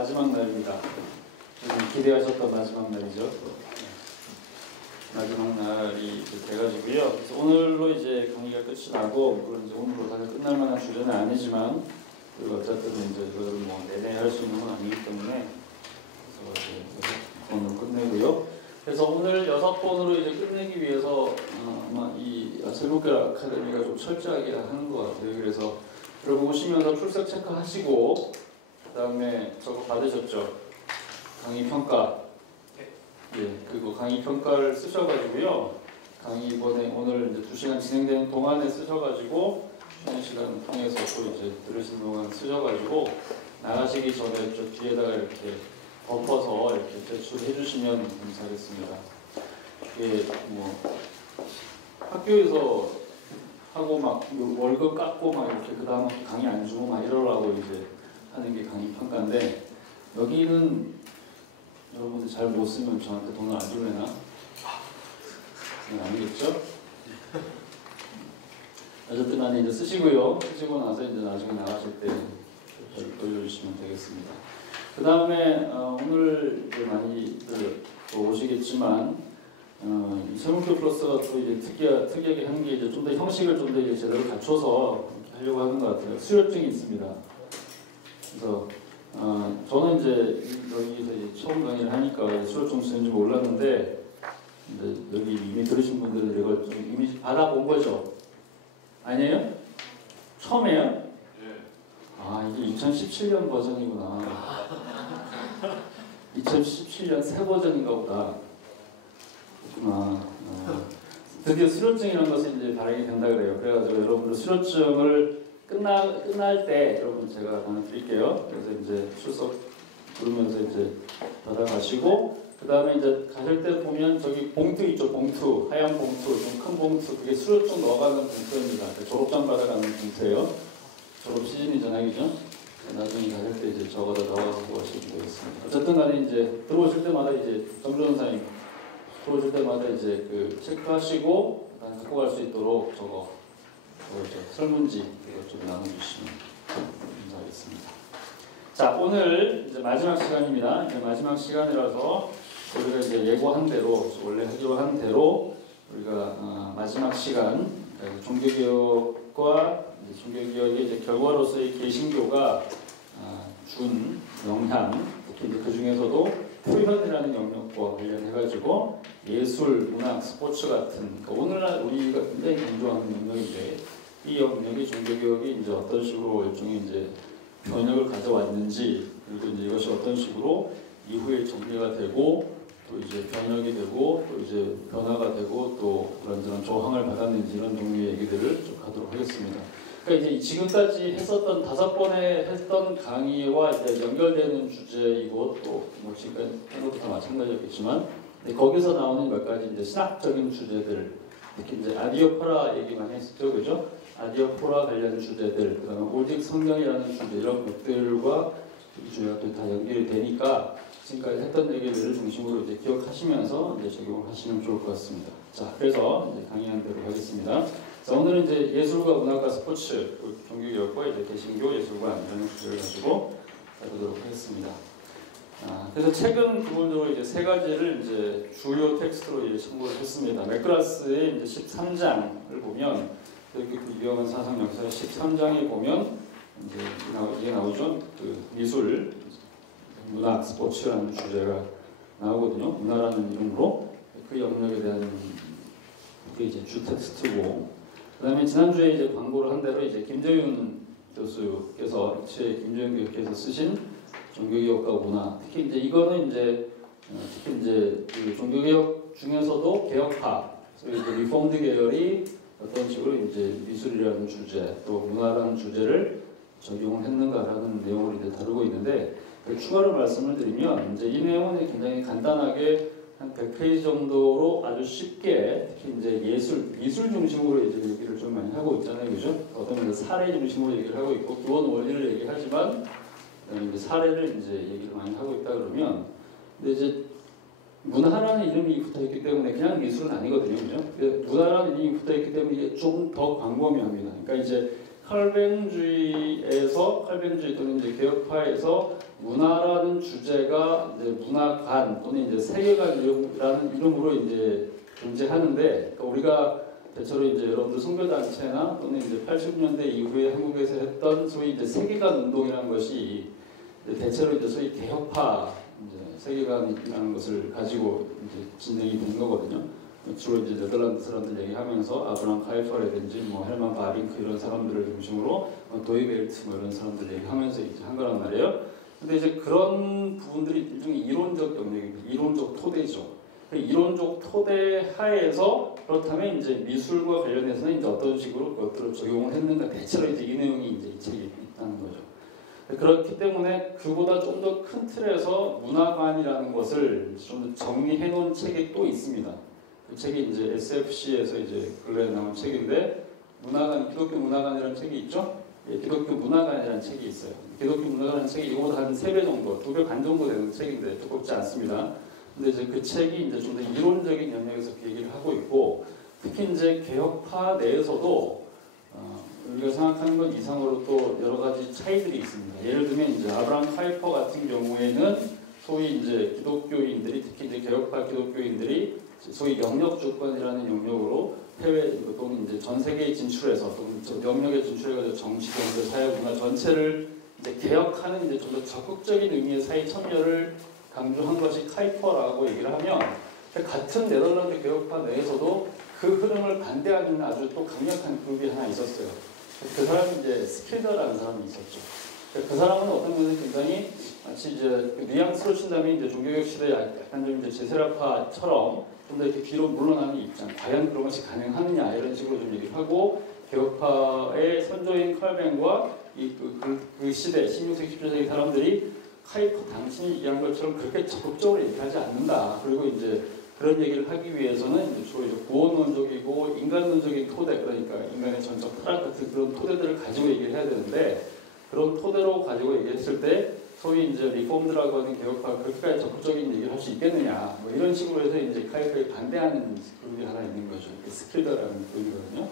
마지막 날입니다. 기대하셨던 마지막 날이죠. 마지막 날이 돼가지고요. 그래서 오늘로 이제 강의가 끝이 나고, 물론 이제 오늘로 다 끝날 만한 주제는 아니지만, 그리고 어쨌든 이제 그걸 뭐 내내 할 수 있는 건 아니기 때문에, 그래서 이제 6번으로 끝내고요. 그래서 오늘 6번으로 이제 끝내기 위해서 아마 이 세무교 아카데미가 좀 철저하게 하는 것 같아요. 그래서 여러분 오시면서 출석 체크하시고, 그 다음에 저거 받으셨죠? 강의 평가. 예, 그리고 강의 평가를 쓰셔가지고요. 강의 이번에 오늘 이제 2시간 진행되는 동안에 쓰셔가지고 쉬는 시간 통해서 또 이제 들으신 동안 쓰셔가지고 나가시기 전에 저 뒤에다가 이렇게 덮어서 이렇게 제출해 주시면 감사하겠습니다. 이게 뭐 학교에서 하고 막 월급 깎고 막 이렇게 그 다음 강의 안 주고 막 이러라고 이제 하는 게 강의 평가인데, 여기는 여러분들 잘 못 쓰면 저한테 돈을 안 줄래나? 아니겠죠? 어쨌든 간에 이제 쓰시고요. 쓰시고 나서 이제 나중에 나가실 때 돌려주시면 되겠습니다. 그 다음에 오늘 이제 많이들 오시겠지만 세무교 플러스가 또 이제 특이하게 하는 게 이제 좀 더 형식을 좀 더 제대로 갖춰서 하려고 하는 것 같아요. 수료증이 있습니다. 그래서 저는 이제 여기서 이제 처음 강의를 하니까 수료증 쓰는지 몰랐는데, 이제 여기 이미 들으신 분들은 이걸 좀 이미 받아본 거죠? 아니에요? 처음이에요? 네. 아, 이게 2017년 버전이구나. 2017년 새 버전인가 보다. 그렇구나. 드디어 수료증이라는 것이 이제 발행이 된다 그래요. 그래가지고 여러분들 수료증을 끝날 때 여러분 제가 하나 드릴게요. 그래서 이제 출석 부르면서 이제 받아가시고, 그 다음에 이제 가실 때 보면 저기 봉투 있죠. 봉투, 하얀 봉투, 좀 큰 봉투, 그게 수료증 넣어가는 봉투입니다. 졸업장 받아가는 봉투예요. 졸업 시즌이잖아요, 그죠? 나중에 가실 때 이제 저거다 넣어서 오시면 되겠습니다. 어쨌든 간에 이제 들어오실 때마다 이제 정조원사님 들어오실 때마다 이제 그 체크하시고 갖고 갈 수 있도록 저거 설문지 이것 좀 나눠주시면 감사하겠습니다. 자, 오늘 이제 마지막 시간입니다. 이제 마지막 시간이라서 우리가 이제 예고한 대로, 원래 하기로 한 대로 우리가 마지막 시간, 종교개혁과 종교개혁의 이제 결과로서의 개신교가 준 영향, 특히 이제 그 중에서도 표현이라는 영역과 관련해가지고 예술, 문학, 스포츠 같은, 그러니까 오늘날 우리가 굉장히 강조하는 영역인데, 이 영역이 종교개혁이 이제 어떤 식으로 일종의 이제 변혁을 가져왔는지, 그리고 이제 이것이 어떤 식으로 이후에 정리가 되고 또 이제 변혁이 되고 또 이제 변화가 되고 또 그런저런 조항을 받았는지, 이런 종류의 얘기들을 좀 하도록 하겠습니다. 그러니까 이제 지금까지 했었던 5번에 했던 강의와 이제 연결되는 주제이고, 또 뭐 지금까지 한 것도 다 마찬가지였겠지만, 거기서 나오는 몇 가지 이제 신학적인 주제들, 특히 이제 아디오파라 얘기 많이 했었죠, 그죠? 아디오파라 관련 주제들, 그다음에 오직 성경이라는 주제, 이런 것들과 이 주제가 또 다 연결이 되니까 지금까지 했던 얘기들을 중심으로 이제 기억하시면서 이제 적용을 하시면 좋을 것 같습니다. 자, 그래서 이제 강의한 대로 하겠습니다. 자, 오늘은 이제 예술과 문학과 스포츠, 종교개혁과 이제 개신교 예술과 이런 주제를 가지고 해보도록 하겠습니다. 그래서 최근 부분으로 이제 3가지를 이제 주요 텍스트로 이제 참고를 했습니다. 맥그라스의 이제 13장을 보면, 여기 그 유명한 사상 역사의 13장에 보면 이제 이게 나오죠. 그 미술, 문학, 스포츠라는 주제가 나오거든요. 문화라는 이름으로 그 영역에 대한 그게 이제 주 텍스트고, 그다음에 지난주에 이제 광고를 한 대로 이제 김재윤 교수께서 김재윤 교수께서 쓰신 종교개혁과 문화, 특히 이제 이거는 이제 특히 이제 그 종교개혁 중에서도 개혁파, 그래서 이제 리폼드 계열이 어떤 식으로 이제 미술이라는 주제, 또 문화라는 주제를 적용을 했는가라는 내용을 이제 다루고 있는데, 추가로 말씀을 드리면 이제 이 내용은 굉장히 간단하게 한 100페이지 정도로 아주 쉽게, 특히 이제 미술 중심으로 이제 얘기를 좀 많이 하고 있잖아요, 그죠? 어떤 면에서 사례 중심으로 얘기를 하고 있고, 기본 원리를 얘기하지만 이제 사례를 이제 얘기를 많이 하고 있다 그러면, 근데 이제 문화라는 이름이 붙어있기 때문에 그냥 미술은 아니거든요, 그죠? 문화라는 이름이 붙어있기 때문에 이게 좀 더 광범위합니다. 그러니까 이제 칼뱅주의 또는 이제 개혁파에서 문화라는 주제가 이제 문화관 또는 이제 세계관이라는 이름으로 이제 존재하는데, 그러니까 우리가 대체로 이제 여러분들 선교단체나 또는 이제 80년대 이후에 한국에서 했던 소위 이제 세계관 운동이라는 것이 대체로 이제 소위 개혁파 이제 세계관이라는 것을 가지고 이제 진행이 된 거거든요. 주로 이제 네덜란드 사람들 얘기하면서 아브라함 카이퍼라든지 뭐 헬만 바빙크 이런 사람들을 중심으로 도이벨트 뭐 이런 사람들 얘기하면서 이제 한 거란 말이에요. 근데 이제 그런 부분들이 일종의 이론적 영역입니다. 이론적 토대죠. 이론적 토대 하에서 그렇다면 이제 미술과 관련해서는 이제 어떤 식으로 그것들을 적용을 했는가, 대체로 이제 이 내용이 이제 이 책에 있다는 거죠. 그렇기 때문에 그보다 좀 더 큰 틀에서 문화관이라는 것을 좀 정리해 놓은 책이 또 있습니다. 그 책이 이제 SFC에서 이제 근래에 나온 책인데, 문화관, 기독교 문화관이라는 책이 있죠. 예, 기독교 문화관이라는 책이 있어요. 기독교 문화관이라는 책이 이거보다 한 3배 정도, 2배 반 정도 되는 책인데 두껍지 않습니다. 근데 이제 그 책이 이제 좀 더 이론적인 영역에서 그 얘기를 하고 있고, 특히 이제 개혁파 내에서도 우리가 생각하는 것 이상으로 또 여러 가지 차이들이 있습니다. 예를 들면 이제 아브라함 카이퍼 같은 경우에는 소위 이제 기독교인들이, 특히 이제 개혁파 기독교인들이 소위 영역 주권이라는 영역으로 해외 또는 이제 전 세계에 진출해서 또는 영역에 진출해서 정치, 경제, 사회, 문화 전체를 이제 개혁하는 이제 좀 더 적극적인 의미의 사회 참여를 강조한 것이 카이퍼라고 얘기를 하면, 같은 네덜란드 개혁파 내에서도 그 흐름을 반대하는 아주 또 강력한 그룹이 하나 있었어요. 그 사람이 이제 스킬더라는 사람이 있었죠. 그 사람은 어떤 면에서 굉장히 마치 이제 뉘앙스로 친다면 이제 종교개혁 시대 약간 좀 이제 제세라파처럼 좀 더 이렇게 뒤로 물러나는 입장, 과연 그런 것이 가능하느냐 이런 식으로 좀 얘기를 하고, 개혁파의 선조인 칼뱅과 그 시대 16세기 17세기 사람들이 카이퍼 당신이 얘기한 것처럼 그렇게 적극적으로 얘기하지 않는다. 그리고 이제 그런 얘기를 하기 위해서는 이제 주로 이제 구원론적이고 인간론적인 토대, 그러니까 인간의 전적 타락 같은 그런 토대들을 가지고 얘기를 해야 되는데, 그런 토대로 가지고 얘기했을 때 소위 이제 리폼드라고 하는 개혁파가 그렇게까지 적극적인 얘기를 할 수 있겠느냐, 뭐 이런 식으로 해서 이제 카이퍼에 반대하는 그룹이 하나 있는 거죠. 스킬더라는 그룹이거든요.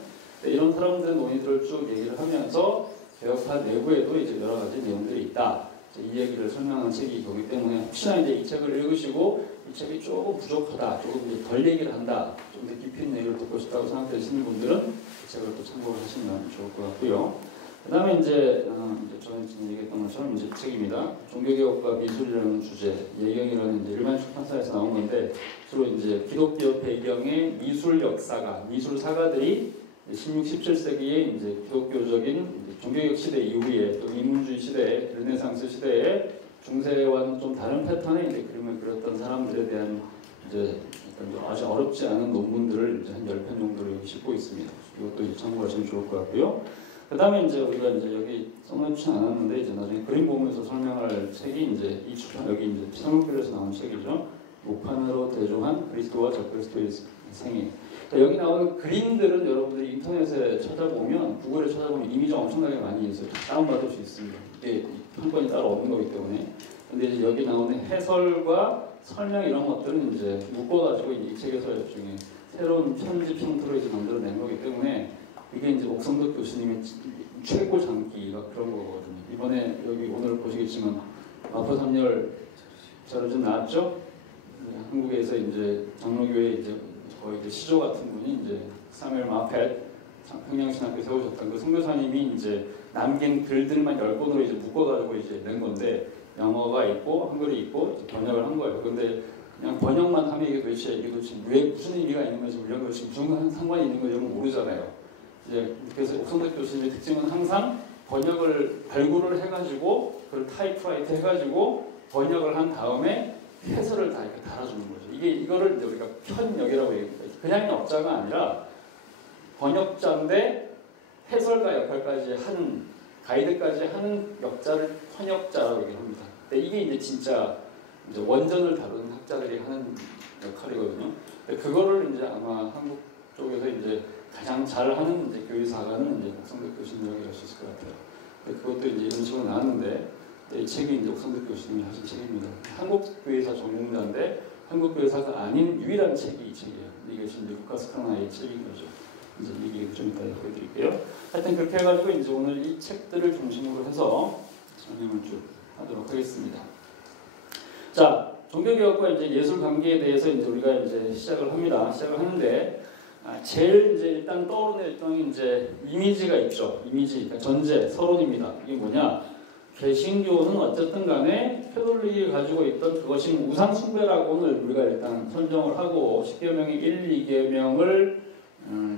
이런 사람들의 논의들을 쭉 얘기를 하면서 개혁파 내부에도 이제 여러 가지 내용들이 있다. 이 얘기를 설명한 책이 거기 때문에 혹시나 이제 이 책을 읽으시고 이 책이 조금 부족하다, 조금 이제 덜 얘기를 한다, 좀 더 깊이 있는 얘기를 듣고 싶다고 생각하시는 분들은 이 책을 또 참고를 하시면 좋을 것 같고요. 그 다음에 이제 저는 지금 얘기했던 것처럼 이제 책입니다. 종교개혁과 미술이라는 주제, 예경이라는 이제 일반 출판사에서 나온 건데, 주로 이제 기독교 배경의 미술 역사가, 미술사가들이 16, 17세기에 이제 기독교적인 종교개혁 시대 이후에 또 인문주의 시대에, 르네상스 시대에 중세와는 좀 다른 패턴의 이제 그림을 그렸던 사람들에 대한 이제 아주 어렵지 않은 논문들을 이제 한 10편 정도로 여기 싣고 있습니다. 이것도 이제 참고하시면 좋을 것 같고요. 그 다음에 이제 우리가 이제 여기 써놓지 않았는데 이제 나중에 그림 보면서 설명할 책이 이제 이 출판, 여기 이제 삼국길에서 나온 책이죠. 목판으로 대종한 그리스도와 적그리스도의 생애. 여기 나오는 그림들은 여러분들이 인터넷에 찾아보면, 구글에 찾아보면 이미지가 엄청나게 많이 있어요. 다운받을 수 있습니다. 이게 한 권이 따로 없는 거기 때문에. 근데 이제 여기 나오는 해설과 설명 이런 것들은 이제 묶어가지고 이 책에서 일종의 새로운 편집 형태로 이제 만들어낸 거기 때문에, 이게 이제 옥성덕 교수님의 최고 장기가 그런 거거든요. 이번에 여기 오늘 보시겠지만 마포3열 자료 좀 나왔죠? 한국에서 이제 장로교회 이제 거의 이제 시조 같은 분이 이제 사무엘 마펫 평양신학교 세우셨던 그 선교사님이 이제 남긴 글들만 10권으로 이제 묶어가지고 이제 낸 건데, 영어가 있고 한글이 있고 번역을 한 거예요. 근데 그냥 번역만 하면 이게 도대체 왜 무슨 의미가 있는 건지, 이런 것이 무슨 상관이 있는 건지 모르잖아요. 이제 그래서 옥성덕 교수님의 특징은 항상 번역을 발굴을 해가지고 그걸 타이프라이트 해가지고 번역을 한 다음에 해설을 다 이렇게 달아주는 거죠. 이거를 이제 우리가 편역이라고 얘기합니다. 그냥 역자가 아니라 번역자인데 해설가 역할까지 하는, 가이드까지 하는 역자를 편역자라고 얘기합니다. 근데 이게 이제 진짜 이제 원전을 다루는 학자들이 하는 역할이거든요. 그거를 이제 아마 한국 쪽에서 이제 가장 잘하는 이제 교회사가는 이제 옥성덕 교수님이라고 할 수 있을 것 같아요. 그것도 이제 이런 식으로 나왔는데, 이 책이 이제 옥성덕 교수님이 하신 책입니다. 한국 교회사 전공자인데 한국 교회사가 아닌 유일한 책이 이 책이에요. 이게 이제 루카스 카나의 책인 거죠. 이제 얘기 좀 이따 보여드릴게요. 하여튼 그렇게 해가지고 이제 오늘 이 책들을 중심으로 해서 설명을 쭉 하도록 하겠습니다. 자, 종교개혁과 이제 예술 관계에 대해서 이제 우리가 이제 시작을 하는데 제일 이제 일단 떠오르는 일종의 이제 이미지가 있죠. 이미지, 그러니까 전제, 서론입니다. 이게 뭐냐? 개신교는 어쨌든 간에 캐톨릭이 가지고 있던 그것이 우상 숭배라고는 우리가 일단 선정을 하고 10계명의 1, 2계명을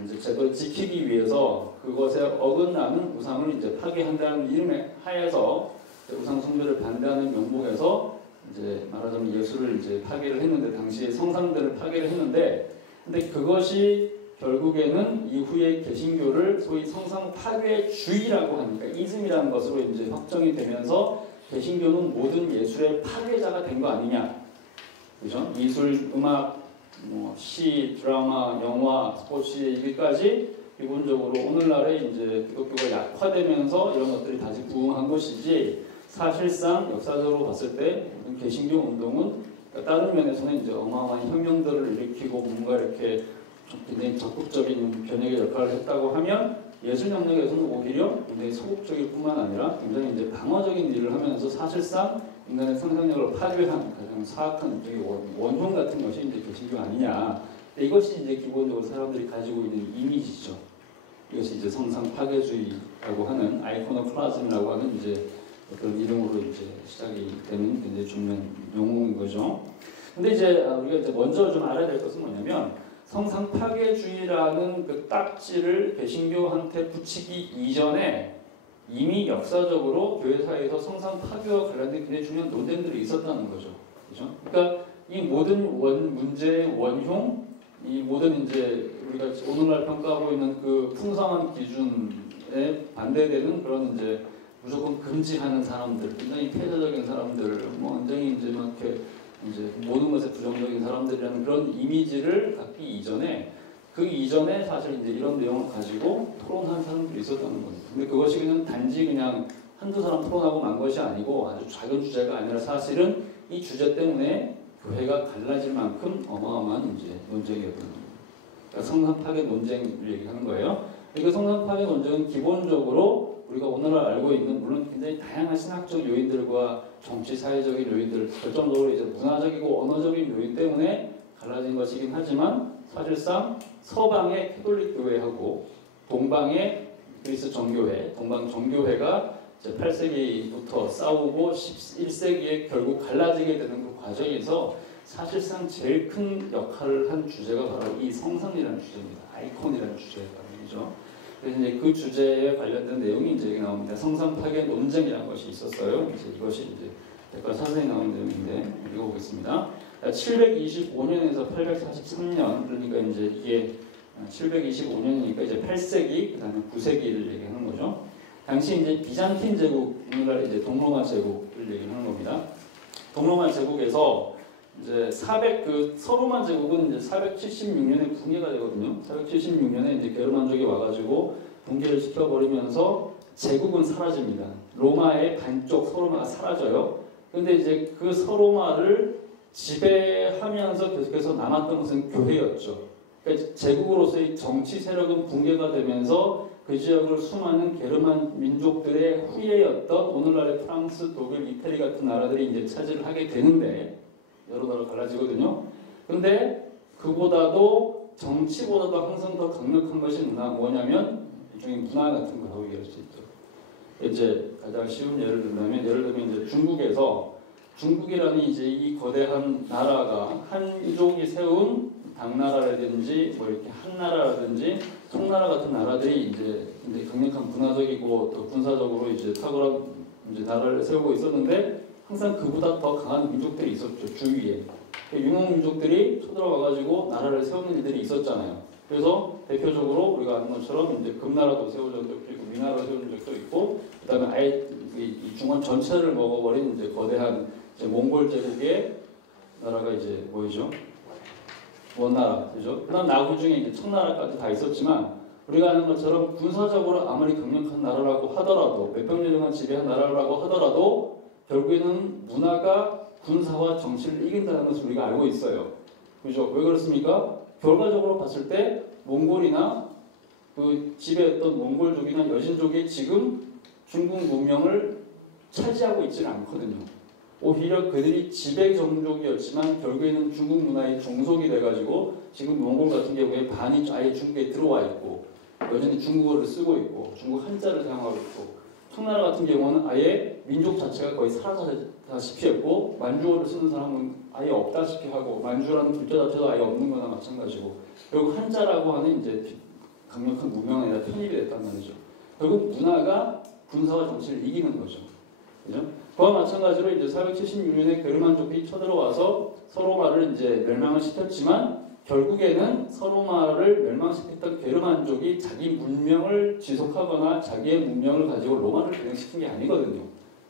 이제 제대로 지키기 위해서 그것에 어긋나는 우상을 이제 파괴한다는 이름에 하에서 우상 숭배를 반대하는 명목에서 이제 말하자면 예술을 이제 파괴를 했는데 당시에 성상들을 파괴를 했는데 근데 그것이 결국에는 이후에 개신교를 소위 성상 파괴주의라고 하니까 이즘이라는 것으로 이제 확정이 되면서 개신교는 모든 예술의 파괴자가 된 거 아니냐, 그죠? 미술, 음악, 뭐 시, 드라마, 영화, 스포츠 얘기까지 기본적으로 오늘날에 이제 기독교가 약화되면서 이런 것들이 다시 부흥한 것이지 사실상 역사적으로 봤을 때 개신교 운동은 다른 면에서는 이제 어마어마한 혁명들을 일으키고 뭔가 이렇게 굉장히 적극적인 변혁의 역할을 했다고 하면 예술 영역에서는 오히려 굉장히 소극적일 뿐만 아니라 굉장히 이제 방어적인 일을 하면서 사실상 인간의 상상력을 파괴한 가장 사악한 일종의 원흉 같은 것이 이제 개신교 아니냐. 이것이 이제 기본적으로 사람들이 가지고 있는 이미지죠. 이것이 이제 성상 파괴주의라고 하는 아이코노클라즘이라고 하는 이제 어떤 이름으로 이제 시작이 되는 굉장히 중요한 용어인 거죠. 근데 이제 우리가 이제 먼저 좀 알아야 될 것은 뭐냐면 성상 파괴주의라는 그 딱지를 개신교한테 붙이기 이전에 이미 역사적으로 교회사에서 성상 파괴와 관련된 굉장히 중요한 논쟁들이 있었다는 거죠. 그죠? 그러니까 이 모든 문제의 원흉, 이 모든 이제 우리가 오늘날 평가하고 있는 그 풍성한 기준에 반대되는 그런 이제 무조건 금지하는 사람들, 굉장히 폐쇄적인 사람들, 뭐 굉장히 이제 막 이렇게 이제 모든 것에 부정적인 사람들이라는 그런 이미지를 갖기 이전에 그 이전에 사실 이제 이런 내용을 가지고 토론한 사람들이 있었다는 거죠. 근데 그것이 그냥 단지 그냥 한두 사람 토론하고 만 것이 아니고 아주 작은 주제가 아니라 사실은 이 주제 때문에 교회가 갈라질 만큼 어마어마한 이제 논쟁이었던 겁니다. 그러니까 성상 파괴 논쟁을 얘기하는 거예요. 그 성상 파괴 논쟁은 기본적으로 우리가 오늘날 알고 있는 물론 굉장히 다양한 신학적 요인들과 정치 사회적인 요인들, 결정적으로 이제 문화적이고 언어적인 요인 때문에 갈라진 것이긴 하지만 사실상 서방의 캐톨릭 교회하고 동방의 그리스 정교회, 동방 정교회가 이제 8세기부터 싸우고 11세기에 결국 갈라지게 되는 그 과정에서 사실상 제일 큰 역할을 한 주제가 바로 이 성상이라는 주제입니다. 아이콘이라는 주제가 말이죠. 그래서 이제 그 주제에 관련된 내용이 이제 여기 나옵니다. 성상 파괴 논쟁이라는 것이 있었어요. 이제 이것이 이제 댓글 사전에 나온 내용인데 읽어보겠습니다. 725년에서 843년, 그러니까 이제 이게 725년이니까 이제 8세기, 그 다음에 9세기를 얘기하는 거죠. 당시 이제 비잔틴 제국, 오늘날 이제 동로마 제국을 얘기하는 겁니다. 동로마 제국에서 이제 서로마 제국은 이제 476년에 붕괴가 되거든요. 476년에 이제 게르만족이 와가지고 붕괴를 시켜버리면서 제국은 사라집니다. 로마의 반쪽 서로마가 사라져요. 근데 이제 그 서로마를 지배하면서 계속해서 남았던 것은 교회였죠. 그러니까 제국으로서의 정치 세력은 붕괴가 되면서 그 지역을 수많은 게르만 민족들의 후예였던 오늘날의 프랑스, 독일, 이태리 같은 나라들이 이제 차지를 하게 되는데 여러 나라 갈라지거든요. 근데 그보다도 정치보다도 항상 더 강력한 것이 뭐냐면 일종의 문화 같은 거라고 얘기할 수 있죠. 이제 가장 쉬운 예를 들면 이제 중국이라는 이제 이 거대한 나라가 한족이 세운 당나라라든지 뭐 이렇게 한나라라든지 청나라 같은 나라들이 이제 강력한 문화적이고 또 군사적으로 이제 탁월한 이제 나라를 세우고 있었는데 항상 그보다 더 강한 민족들이 있었죠. 주위에 유목 민족들이 쳐들어와가지고 나라를 세우는 일들이 있었잖아요. 그래서 대표적으로 우리가 아는 것처럼 이제 금나라도 세워진 적도 있고 위나라도 세워진 적도 있고 그다음에 아예 이 중원 전체를 먹어버린 이제 거대한 이제 몽골 제국의 나라가 이제 뭐이죠? 원나라, 그죠? 그다음 나후 중에 이제 청나라까지 다 있었지만 우리가 아는 것처럼 군사적으로 아무리 강력한 나라라고 하더라도 몇백 년 동안 지배한 나라라고 하더라도 결국에는 문화가 군사와 정치를 이긴다는 것을 우리가 알고 있어요. 그죠? 왜 그렇습니까? 결과적으로 봤을 때 몽골이나 그 지배했던 몽골족이나 여신족이 지금 중국 문명을 차지하고 있지는 않거든요. 오히려 그들이 지배 종족이었지만 결국에는 중국 문화의 종속이 돼가지고 지금 몽골 같은 경우에 반이 아예 중국에 들어와 있고 여전히 중국어를 쓰고 있고 중국 한자를 사용하고 있고 청나라 같은 경우는 아예 민족 자체가 거의 사라졌다시피 했고 만주어를 쓰는 사람은 아예 없다시피 하고 만주라는 글자 자체도 아예 없는 거나 마찬가지고 결국 한자라고 하는 이제 강력한 문명에 대한 편입이 됐단 말이죠. 결국 문화가 군사와 정치를 이기는 거죠. 그죠? 그와 마찬가지로 이제 476년에 게르만족이 쳐들어와서 서로마를 이제 멸망을 시켰지만 결국에는 서로마를 멸망시켰던 게르만족이 자기 문명을 지속하거나 자기의 문명을 가지고 로마를 변형시킨 게 아니거든요.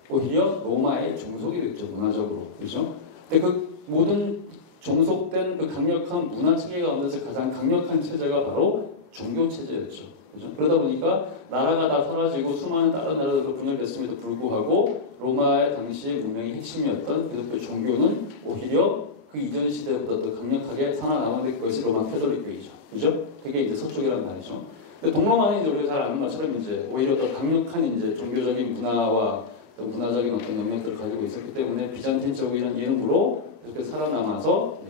오히려 로마의 종속이 됐죠, 문화적으로. 그죠? 근데 그 모든 종속된 그 강력한 문화 체계 가운데서 가장 강력한 체제가 바로 종교 체제였죠. 그죠? 그러다 보니까 나라가 다 사라지고 수많은 다른 나라들도 분열됐음에도 불구하고 로마의 당시의 문명의 핵심이었던 기독교 종교는 오히려 그 이전 시대보다 더 강력하게 살아남은 것이 로마 캐톨릭교이죠. 그죠? 그게 이제 서쪽이란 말이죠. 근데 동로마는 이제 우리가 잘 아는 것처럼 이제 오히려 더 강력한 이제 종교적인 문화와 문화적인 어떤 영역들을 가지고 있었기 때문에 비잔틴 제국이라는 이름으로 이렇게 살아남아서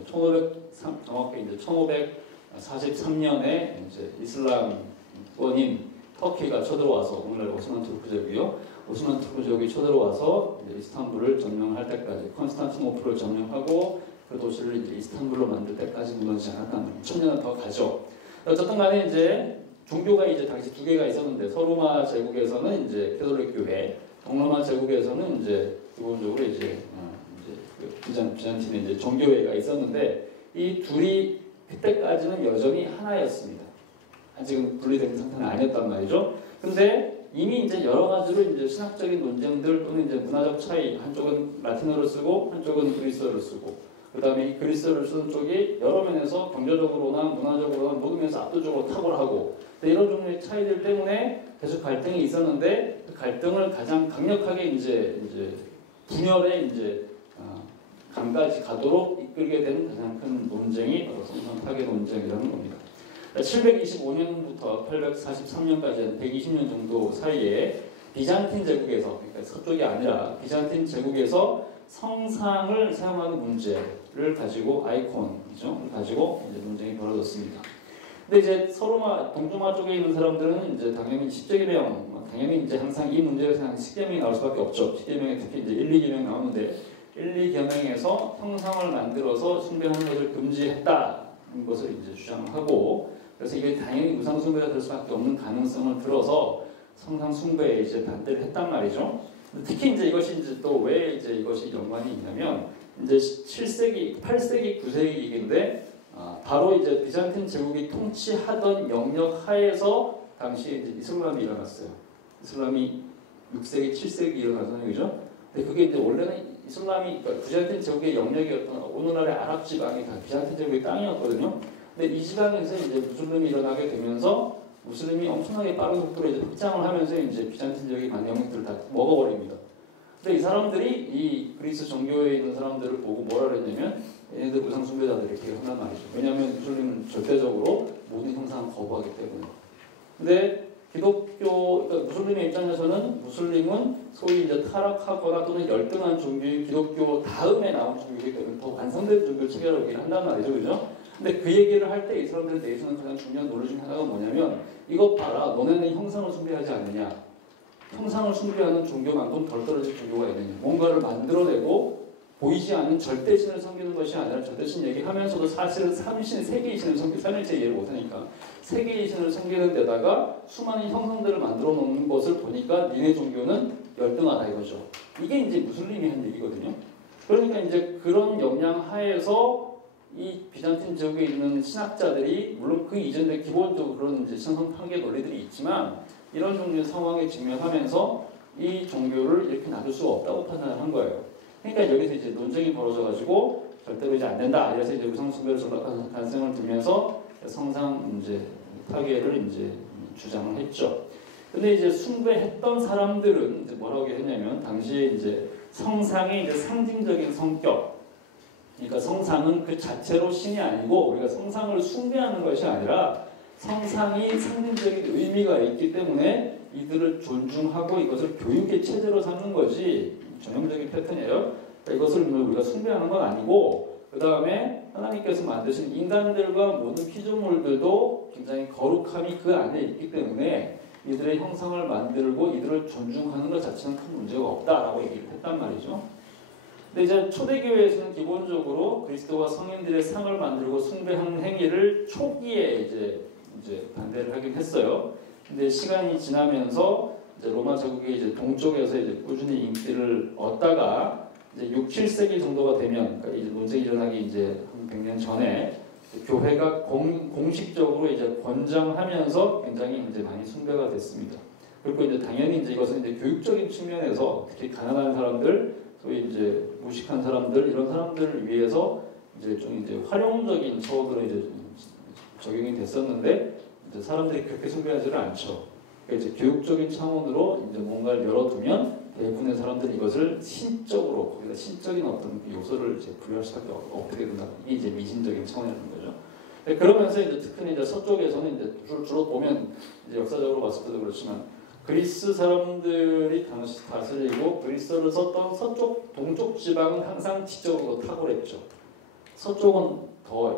정확히 이제 1543년에 이제 이슬람권인 터키가 쳐들어와서 오늘날 오스만 투르크 제국이요. 오스만 투르크 제국이 쳐들어와서 이제 이스탄불을 점령할 때까지 컨스탄티노플을 점령하고 그 도시를 이제 이스탄불로 만들 때까지 무너지지 않았다는 거예요. 1000년은 더 가죠. 어쨌든 간에 이제 종교가 이제 당시 두 개가 있었는데 서로마 제국에서는 이제 캐톨릭 교회, 동로마 제국에서는 이제 기본적으로 이제 비잔틴의 이제 종교회가 있었는데 이 둘이 그때까지는 여전히 하나였습니다. 아직은 분리된 상태는 아니었단 말이죠. 근데 이미 이제 여러 가지로 이제 신학적인 논쟁들 또는 이제 문화적 차이, 한쪽은 라틴어를 쓰고 한쪽은 그리스어를 쓰고, 그 다음에 이 그리스어를 쓰는 쪽이 여러 면에서 경제적으로나 문화적으로나 모든 면에서 압도적으로 탁월하고, 이런 종류의 차이들 때문에 계속 갈등이 있었는데 그 갈등을 가장 강력하게 이제 분열의 이제 강까지 가도록 이끌게 된 가장 큰 논쟁이 바로 성상 파괴 논쟁이라는 겁니다. 725년부터 843년까지 120년 정도 사이에 비잔틴 제국에서, 그러니까 서쪽이 아니라 비잔틴 제국에서 성상을 사용하는 문제를 가지고 아이콘이죠. 가지고 이제 논쟁이 벌어졌습니다. 근데 이제 서로마 동중마 쪽에 있는 사람들은 이제 당연히 십계명, 당연히 이제 항상 이 문제에서 항상 십계명이 나올 수밖에 없죠. 십계명에 특히 이제 1, 2계명 나오는데 1, 2계명에서 형상을 만들어서 숭배하는 것을 금지했다는 것을 이제 주장을 하고, 그래서 이게 당연히 우상 숭배가 될 수밖에 없는 가능성을 들어서 성상 숭배에 이제 반대를 했단 말이죠. 특히 이제 이것이 이제 또 왜 이제 이것이 연관이 있냐면 이제 7세기, 8세기, 9세기인데 바로 이제 비잔틴 제국이 통치하던 영역 하에서 당시에 이제 이슬람이 일어났어요. 이슬람이 6세기, 7세기 일어나잖아요, 그죠? 근데 그게 이제 원래는 이슬람이 그러니까 비잔틴 제국의 영역이었던 오늘날의 아랍 지방이 다 비잔틴 제국의 땅이었거든요. 근데 이 지방에서 이제 무슬림이 일어나게 되면서 무슬림이 엄청나게 빠른 속도로 이제 확장을 하면서 이제 비잔틴 지역의 많은 영역들을 다 먹어버립니다. 근데 이 사람들이 이 그리스 정교회에 있는 사람들을 보고 뭐라 그랬냐면 얘네들 우상 숭배자들이 이렇게 한단 말이죠. 왜냐하면 무슬림은 절대적으로 모든 형상을 거부하기 때문에. 근데 기독교, 그러니까 무슬림의 입장에서는 무슬림은 소위 이제 타락하거나 또는 열등한 종교인 기독교 다음에 나온 종교이기 때문에 더 완성된 종교 체계라고 얘기를 한단 말이죠, 그죠? 근데 그 얘기를 할 때 이 사람들에 대해서는 가장 중요한 논리 중에 하나가 뭐냐면 이것 봐라, 너네는 형상을 숭배하지 않느냐? 형상을 숭배하는 종교만큼 덜 떨어질 종교가 있느냐? 뭔가를 만들어내고 보이지 않는 절대신을 섬기는 것이 아니라 절대신 얘기하면서도 사실은 삼신, 세계의 신을 섬기는, 삼일체 이해를 못하니까 세계의 신을 섬기는 데다가 수많은 형상들을 만들어 놓는 것을 보니까 니네 종교는 열등하다 이거죠. 이게 이제 무슬림이 한 얘기거든요. 그러니까 이제 그런 영향 하에서 이 비잔틴 지역에 있는 신학자들이 물론 그 이전에 기본적으로 그런 이제 신성 판계 논리들이 있지만 이런 종류의 상황에 직면하면서 이 종교를 이렇게 놔둘 수가 없다고 판단을 한 거예요. 그러니까 여기서 이제 논쟁이 벌어져가지고 절대로 이제 안 된다. 이래서 이제 우상 숭배를 전락하는 가능성을 들면서 성상 이제 파괴를 이제 주장을 했죠. 근데 이제 숭배했던 사람들은 이제 뭐라고 했냐면 당시에 이제 성상의 이제 상징적인 성격. 그러니까 성상은 그 자체로 신이 아니고 우리가 성상을 숭배하는 것이 아니라 성상이 상징적인 의미가 있기 때문에 이들을 존중하고 이것을 교육의 체제로 삼는 것이 전형적인 패턴이에요. 그러니까 이것을 우리가 숭배하는 건 아니고, 그 다음에 하나님께서 만드신 인간들과 모든 피조물들도 굉장히 거룩함이 그 안에 있기 때문에 이들의 형상을 만들고 이들을 존중하는 것 자체는 큰 문제가 없다라고 얘기를 했단 말이죠. 근데 이제 초대교회에서는 기본적으로 그리스도와 성인들의 상을 만들고 숭배하는 행위를 초기에 이제 반대를 하긴 했어요. 근데 시간이 지나면서 이제 로마 제국이 이제 동쪽에서 이제 꾸준히 인기를 얻다가 이제 6, 7세기 정도가 되면, 그러니까 이제 논쟁이 일어나기 이제 한 100년 전에 교회가 공식적으로 이제 권장하면서 굉장히 이제 많이 숭배가 됐습니다. 그리고 이제 당연히 이제 이것은 이제 교육적인 측면에서 특히 가난한 사람들, 소위 이제 무식한 사람들, 이런 사람들을 위해서 이제 좀 이제 활용적인 처우들로 이제 적용이 됐었는데, 이제 사람들이 그렇게 숭배하지는 않죠. 그러니까 이제 교육적인 차원으로 이제 뭔가를 열어두면 대부분의 사람들이 이것을 신적으로, 거기다 신적인 어떤 요소를 이제 부여할 수밖에 없게 된다. 이게 이제 미신적인 차원이라는 거죠. 그러면서 이제 특히 이제 서쪽에서는 이제 주로 보면 이제 역사적으로 봤을 때도 그렇지만 그리스 사람들이 당시 다스리고 그리스어를 썼던 서쪽, 동쪽 지방은 항상 지적으로 탁월했죠. 서쪽은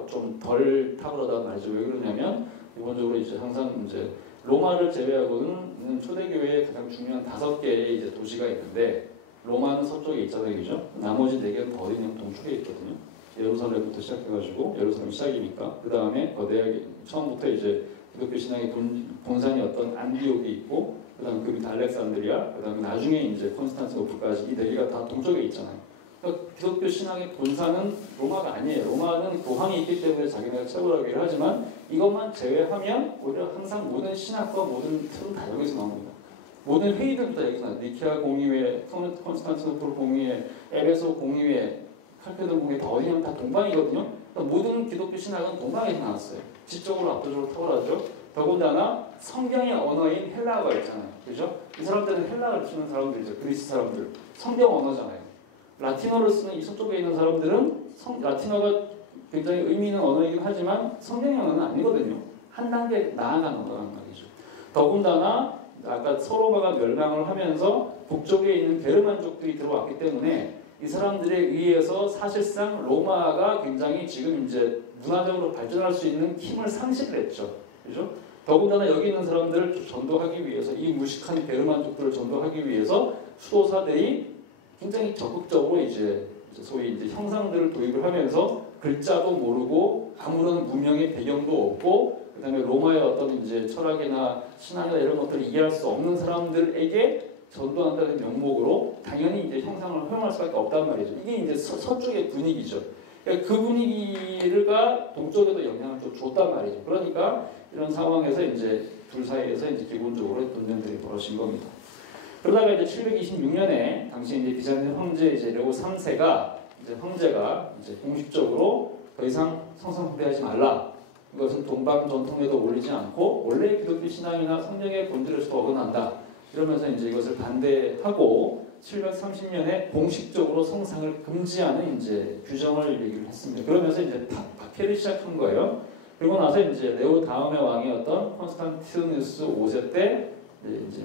좀 덜 탁월하다는 말이죠. 왜 그러냐면 기본적으로 이제 항상 이제 로마를 제외하고는 초대교회의 가장 중요한 5개의 이제 도시가 있는데, 로마는 서쪽에 있잖아요, 그죠? 나머지 4개는 어디냐면 동쪽에 있거든요. 예루살렘부터 시작해가지고, 예루살렘 시작이니까. 그 다음에 거대하게 처음부터 이제 기독교 신앙의 본산이었던 안디옥이 있고, 그 다음에 그 밑에 알렉산드리아, 그 다음에 나중에 이제 콘스탄티노플까지 이 4개가 다 동쪽에 있잖아요. 그러니까 기독교 신앙의 본산은 로마가 아니에요. 로마는 교황이 있기 때문에 자기네가 최고라고 얘기를 하지만 이것만 제외하면 오히려 항상 모든 신학과 모든 틀은 다 여기서 나옵니다. 모든 회의들도 다 여기서 나와요. 니케아 공의회, 콘스탄티노플 공의회, 에베소 공의회, 칼페돈 공의회 다 어디냐면 다 동방이거든요. 그러니까 모든 기독교 신학은 동방에서 나왔어요. 지적으로 압도적으로 탁월하죠. 더군다나 성경의 언어인 헬라어가 있잖아요. 그죠? 이 사람들은 헬라어를 쓰는 사람들이죠. 그리스 사람들. 성경 언어잖아요. 라틴어를 쓰는 이 서쪽에 있는 사람들은 라틴어가 굉장히 의미 있는 언어이긴 하지만 성경의 언어는 아니거든요. 한 단계 나아간 언어란 말이죠. 더군다나 아까 서로마가 멸망을 하면서 북쪽에 있는 게르만족들이 들어왔기 때문에 이 사람들에 의해서 사실상 로마가 굉장히 지금 이제 문화적으로 발전할 수 있는 힘을 상실을 했죠. 그죠? 더군다나 여기 있는 사람들을 전도하기 위해서, 이 무식한 게르만족들을 전도하기 위해서 수도사들이 굉장히 적극적으로 이제 소위 이제 형상들을 도입을 하면서 글자도 모르고 아무런 문명의 배경도 없고, 그다음에 로마의 어떤 이제 철학이나 신학이나 이런 것들을 이해할 수 없는 사람들에게 전도한다는 명목으로 당연히 이제 형상을 허용할 수밖에 없단 말이죠. 이게 이제 서쪽의 분위기죠. 그러니까 그 분위기가 동쪽에도 영향을 좀 줬단 말이죠. 그러니까 이런 상황에서 이제 둘 사이에서 이제 기본적으로 논쟁들이 벌어진 겁니다. 그러다가 이제 726년에 당시 이제 비잔틴 황제 이제 레오 3세가 황제가 이제 공식적으로 더 이상 성상 숭배하지 말라. 이것은 동방 전통에도 어울리지 않고 원래 기독교 신앙이나 성경의 본질에서도 어긋난다. 이러면서 이제 이것을 반대하고 730년에 공식적으로 성상을 금지하는 이제 규정을 얘기를 했습니다. 그러면서 이제 박해를 시작한 거예요. 그리고 나서 이제 레오 다음의 왕이었던 콘스탄티누스 5세 때 이제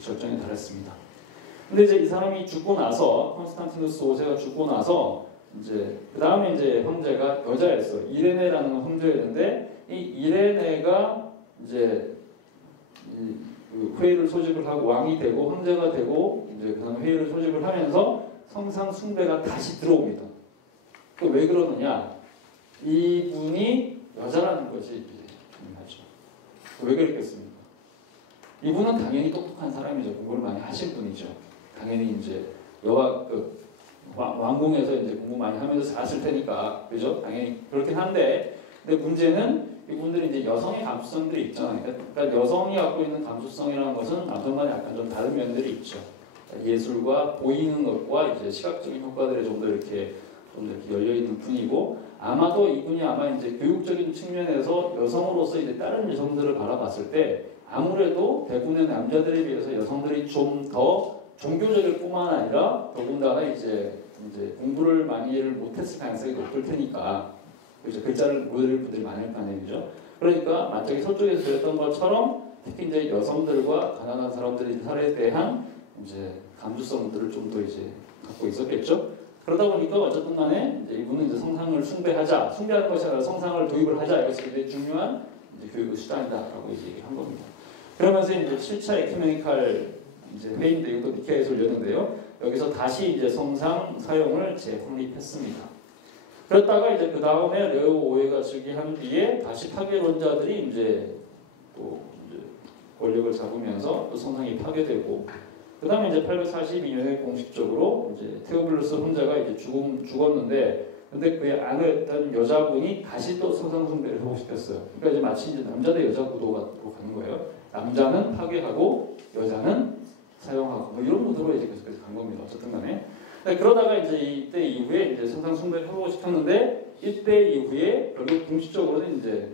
절정에 달했습니다. 근데 이제 이 사람이 죽고 나서, 콘스탄티누스 5세가 죽고 나서 이제 그 다음에 이제 황제가 여자였어요. 이레네라는 황제였는데 이 이레네가 이제 그 회의를 소집을 하고 왕이 되고 황제가 되고 이제 그 다음에 회의를 소집을 하면서 성상 숭배가 다시 들어옵니다. 그 왜 그러느냐? 이분이 여자라는 것이 중요하죠. 왜 그랬겠습니까? 이분은 당연히 똑똑한 사람이죠. 공부를 많이 하신 분이죠. 당연히 이제 왕궁에서 이제 공부 많이 하면서 잘했을 테니까, 그죠? 당연히 그렇긴 한데, 근데 문제는 이분들이 이제 여성의 감수성들이 있잖아요. 그러니까 여성이 갖고 있는 감수성이라는 것은 남성과는 약간 좀 다른 면들이 있죠. 그러니까 예술과 보이는 것과 이제 시각적인 효과들에 좀 더 이렇게 열려 있는 분이고, 아마도 이분이 아마 이제 교육적인 측면에서 여성으로서 이제 다른 여성들을 바라봤을 때 아무래도 대부분의 남자들에 비해서 여성들이 좀 더 종교적일 뿐만 아니라 더군다나 이제 공부를 많이를 못했을 가능성이 높을 테니까, 그렇죠. 글자를 못 읽을 분들이 많을 거 아니죠. 그러니까 만약에 서쪽에서 들었던 것처럼 특히 이제 여성들과 가난한 사람들의 살에 대한 이제 감수성들을 좀 더 이제 갖고 있었겠죠. 그러다 보니까 어쨌든 간에 이제 이분은 이제 성상을 숭배하는 것이 아니라 성상을 도입을 하자. 이것이 굉장히 중요한 이제 교육의 수단이다라고 이제 얘기한 겁니다. 그러면서 이제 7차 에큐메니칼 이제 회의인데 이것도 니케아에서 열렸는데요. 여기서 다시 이제 성상 사용을 재확립했습니다. 그랬다가 이제 그 다음에 레오 5회가 즉위한 뒤에 다시 파괴론자들이 이제 또 이제 권력을 잡으면서 또 성상이 파괴되고, 그 다음에 이제 842년에 공식적으로 이제 테오블루스 혼자가 이제 죽었는데, 근데 그의 아내였던 여자분이 다시 또 성상 숭배를 하고 싶었어요. 그러니까 이제 마치 이제 남자 대 여자 구도가 가는 거예요. 남자는 파괴하고 여자는 사용하고 뭐 이런 구도로 이제 계속 간 겁니다. 어쨌든 간에. 그러다가 이제 이때 이후에 이제 성상 숭배를 하고 싶었는데, 이때 이후에 결국 공식적으로는 이제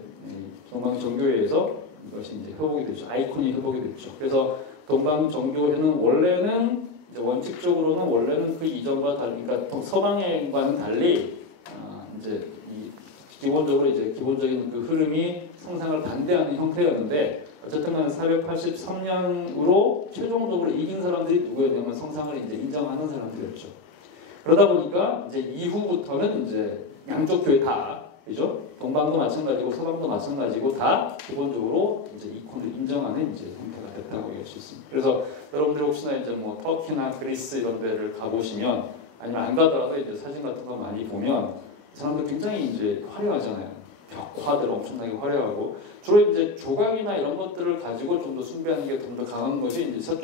동방정교회에서 이것이 이제 회복이 됐죠. 아이콘이 회복이 됐죠. 그래서 동방정교회는 원래는 이제 원칙적으로는 원래는 그 이전과 달리, 그러니까 서방과는 달리 이제 기본적으로 이제 기본적인 그 흐름이 성상을 반대하는 형태였는데, 어쨌든 483년으로 최종적으로 이긴 사람들이 누구였냐면 성상을 이제 인정하는 사람들이었죠. 그러다 보니까 이제 이후부터는 이제 양쪽 교회 다, 그죠? 동방도 마찬가지고 서방도 마찬가지고 다 기본적으로 이제 이콘을 인정하는 이제 형태가 됐다고 얘기할 수 있습니다. 그래서 여러분들 혹시나 이제 뭐 터키나 그리스 이런 데를 가보시면, 아니면 안 가더라도 이제 사진 같은 거 많이 보면 사람들 굉장히 이제 화려하잖아요. 벽화들 엄청나게 화려하고, 주로 이제 조각이나 이런 것들을 가지고 좀 더 숭배하는 게 좀 더 강한 것이 이제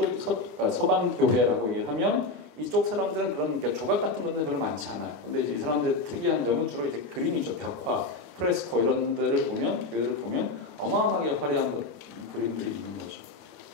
서방 교회라고 얘기하면, 이쪽 사람들은 그런 조각 같은 것들은 별로 많지 않아요. 근데 이제 이 사람들의 특이한 점은 주로 이제 그림이죠. 벽화, 프레스코 이런 데를 보면, 교회를 보면 어마어마하게 화려한 그림들이 있는 거죠.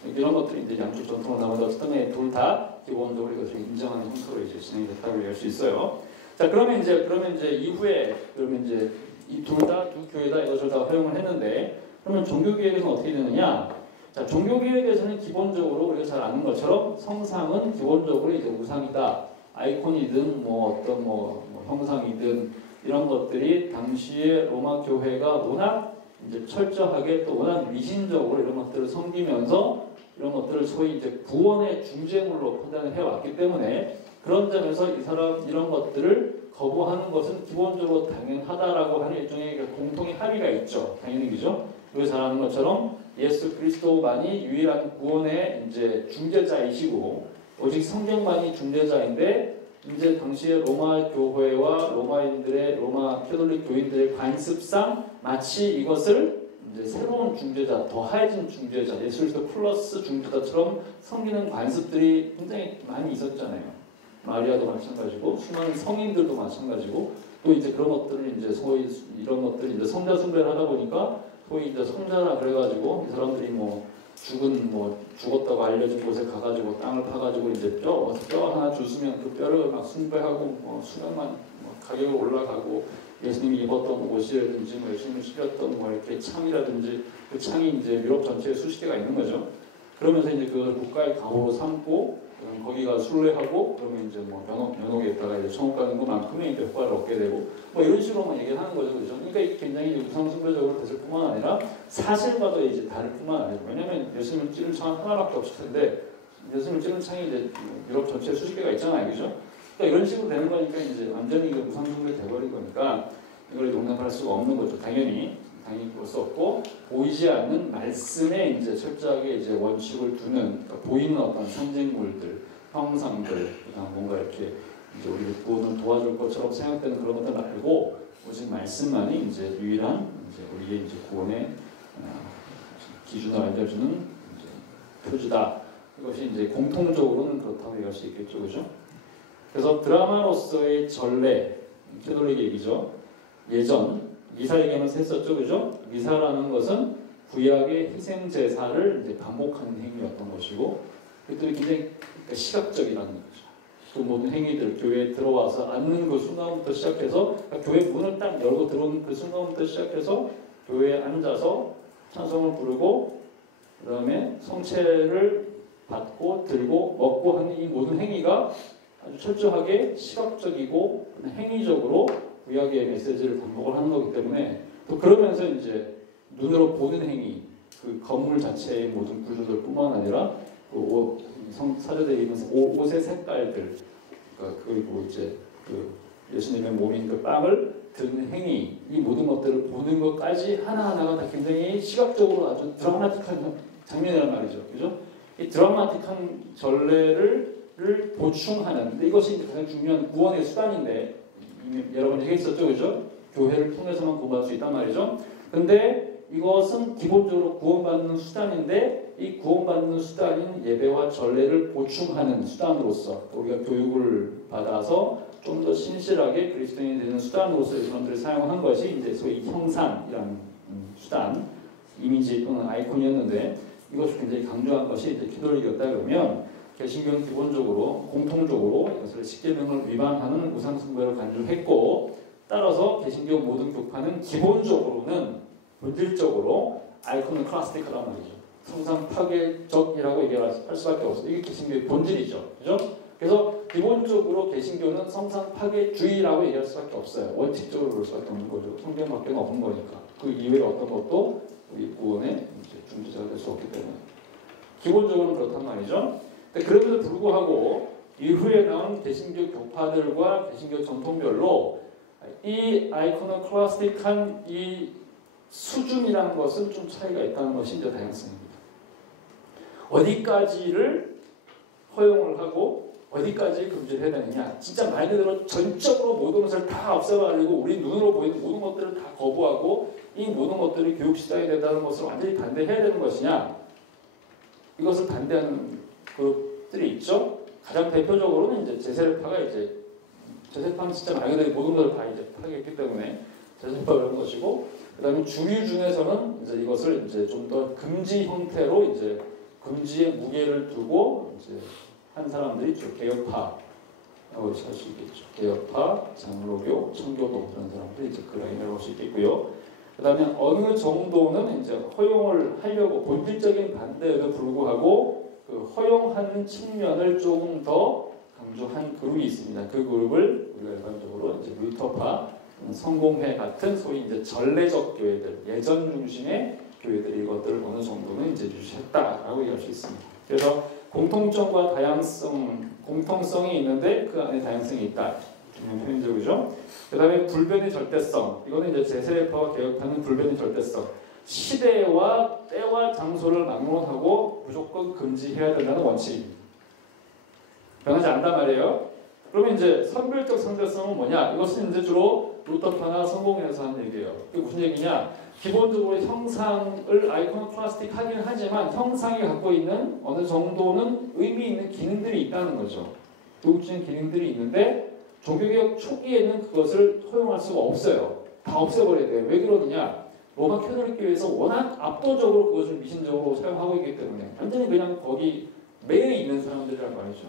이런 것들이 이제 양쪽 전통을 남아서 어쨌든 둘 다 기본적으로 이것을 인정하는 형태로 이제 진행이 됐다고 얘기할 수 있어요. 자, 그러면 이제 이후에 이제 이 두 교회 다 이것을 다 허용을 했는데, 그러면 종교개혁에서는 어떻게 되느냐? 자, 종교개혁에서는 기본적으로 우리가 잘 아는 것처럼 성상은 기본적으로 이제 우상이다. 아이콘이든 뭐 어떤 뭐 형상이든 이런 것들이 당시에 로마 교회가 워낙 이제 철저하게 또 워낙 미신적으로 이런 것들을 섬기면서 이런 것들을 소위 이제 구원의 중재물로 판단을 해왔기 때문에, 그런 점에서 이런 것들을 거부하는 것은 기본적으로 당연하다라고 하는 일종의 공통의 합의가 있죠. 당연히 그죠? 우리가 잘 아는 것처럼 예수 그리스도만이 유일한 구원의 이제 중재자이시고, 오직 성경만이 중재자인데, 이제 당시에 로마 교회와 로마 캐톨릭 교인들의 관습상 마치 이것을 이제 새로운 중재자, 더해진 중재자, 예수 그리스도 플러스 중재자처럼 섬기는 관습들이 굉장히 많이 있었잖아요. 마리아도 마찬가지고 수많은 성인들도 마찬가지고, 또 이제 그런 것들을 이제 소위 이런 것들이 이제 성자 숭배를 하다 보니까 소위 이제 성자라 그래가지고 이 사람들이 죽었다고 알려진 곳에 가가지고 땅을 파가지고 이제 뼈 하나 주스면 그 뼈를 막 숭배하고 수량만 가격이 올라가고, 예수님이 입었던 옷이라든지 예수님이 신겼던 이렇게 창이라든지 그 창이 이제 유럽 전체에 수십 개가 있는 거죠. 그러면서 이제 그걸 국가의 가호로 삼고, 거기가 순례하고, 그러면 이제 면옥에다가 이제 천국 가는 것만큼의 이제 효과를 얻게 되고, 이런 식으로만 얘기를 하는 거죠, 그죠? 그러니까 이게 굉장히 우상 숭배적으로 됐을 뿐만 아니라 사실과도 이제 다를 뿐만 아니라, 왜냐하면 예수님을 찌른 창 하나밖에 없을 텐데, 예수님을 찌른 창이 이제 유럽 전체에 수십 개가 있잖아요, 그죠? 그러니까 이런 식으로 되는 거니까 이제 완전히 우상 숭배 돼버린 거니까 이걸 용납할 수가 없는 거죠, 당연히 볼 수 없고, 보이지 않는 말씀에 이제 철저하게 이제 원칙을 두는, 그러니까 보이는 어떤 상징물들, 형상들, 그냥 뭔가 이렇게 이제 우리를 구원을 도와줄 것처럼 생각되는 그런 것들 말고, 오직 말씀만이 이제 유일한 이제 우리의 이제 구원의 기준을 알려주는 이제 표지다. 이것이 이제 공통적으로는 그렇다고 얘기할 수 있겠죠, 그죠? 그래서 드라마로서의 전례, 캐톨릭 얘기죠. 예전 미사 얘기하면서 했었죠, 그죠? 미사라는 것은 구약의 희생 제사를 이제 반복하는 행위였던 것이고, 그것들이 굉장히 시각적이라는 거죠. 그 모든 행위들, 교회에 들어와서 앉는 그 순간부터 시작해서, 그러니까 교회 문을 딱 열고 들어오는 그 순간부터 시작해서 교회에 앉아서 찬송을 부르고, 그 다음에 성체를 받고 들고 먹고 하는 이 모든 행위가 아주 철저하게 시각적이고 행위적으로 구약의 메시지를 반복을 하는 거기 때문에, 또 그러면서 이제 눈으로 보는 행위, 그 건물 자체의 모든 구조들뿐만 아니라 그 사제들이 입는 옷의 색깔들, 그리고 이제 그 예수님의 몸인 그 빵을 드는 행위, 이 모든 것들을 보는 것까지 하나하나가 다 굉장히 시각적으로 아주 드라마틱한 장면이란 말이죠. 그죠? 이 드라마틱한 전례를 보충하는, 근데 이것이 가장 중요한 구원의 수단인데, 여러 번 얘기했었죠, 그죠? 교회를 통해서만 구원받을 수 있단 말이죠. 근데 이것은 기본적으로 구원받는 수단인데, 이 구원받는 수단인 예배와 전례를 보충하는 수단으로서 우리가 교육을 받아서 좀 더 신실하게 그리스도인이 되는 수단으로서 이 사람들을 사용한 것이 이제 소위 형상이라는 수단, 이미지 또는 아이콘이었는데, 이것을 굉장히 강조한 것이 이제 키도릭이었다 그러면, 개신교는 기본적으로 공통적으로 이것을 십계명을 위반하는 우상숭배를 간주했고, 따라서 개신교 모든 교파는 기본적으로는 본질적으로 아이코노클라스틱하단 말이죠. 성상 파괴적이라고 얘기할 수밖에 없어요. 이게 개신교의 본질이죠. 그죠? 그래서 기본적으로 개신교는 성상 파괴주의라고 얘기할 수밖에 없어요. 원칙적으로 그럴 수밖에 없는 거죠. 성경밖에 없는 거니까. 그 이외에 어떤 것도 우리 구원의 중지자가 될 수 없기 때문에. 기본적으로는 그렇단 말이죠. 그럼에도 불구하고 이후에 나온 개신교 교파들과 개신교 전통별로 이 아이코노클라스틱한 이 수준이라는 것은 좀 차이가 있다는 것이 이제 다양성입니다. 어디까지를 허용을 하고 어디까지 금지를 해야 되느냐. 진짜 말 그대로 전적으로 모든 것을 다 없애버리고 우리 눈으로 보이는 모든 것들을 다 거부하고 이 모든 것들이 교육시장이 된다는 것을 완전히 반대해야 되는 것이냐. 이것을 반대하는 그룹들이 있죠. 가장 대표적으로는 이제 제세례파가 이제 제세파는 진짜 말 그대로 모든 것을 다 이제 파괴했기 때문에 제세파 그런 것이고, 그다음에 주류 중에서는 이제 이것을 이제 좀 더 금지 형태로 이제 금지의 무게를 두고 이제 한 사람들이 주 개혁파라고 할 수 있겠죠. 개혁파, 장로교, 청교도 그런 사람들이 이제 그 라인을 볼 수 있겠고요. 그다음에 어느 정도는 이제 허용을 하려고 본질적인 반대에도 불구하고 그 허용하는 측면을 조금 더 강조한 그룹이 있습니다. 그 그룹을 우리가 일반적으로 이제 루터파, 성공회 같은 소위 이제 전례적 교회들, 예전 중심의 교회들이 이것들을 어느 정도는 이제 유지했다라고 얘기할 수 있습니다. 그래서 공통점과 공통성이 있는데 그 안에 다양성이 있다. 중요한 표현이죠, 그죠? 그다음에 불변의 절대성. 이거는 이제 제세례파와 개혁파는 불변의 절대성. 시대와 때와 장소를 막론하고 무조건 금지해야 된다는 원칙입니다. 변하지 않단 말이에요. 그러면 이제 선별적 상대성은 뭐냐? 이것은 이제 주로 루터파나 성공회에서 하는 얘기예요. 이게 무슨 얘기냐? 기본적으로 형상을 아이코노클라스틱 하긴 하지만 형상이 갖고 있는 어느 정도는 의미 있는 기능들이 있다는 거죠. 교육적인 기능들이 있는데 종교개혁 초기에는 그것을 허용할 수가 없어요. 다 없애버려야 돼요. 왜 그러느냐? 로마 캐톨릭 교회에서 워낙 압도적으로 그것을 미신적으로 사용하고 있기 때문에 완전히 그냥 거기 매여 있는 사람들이란 말이죠.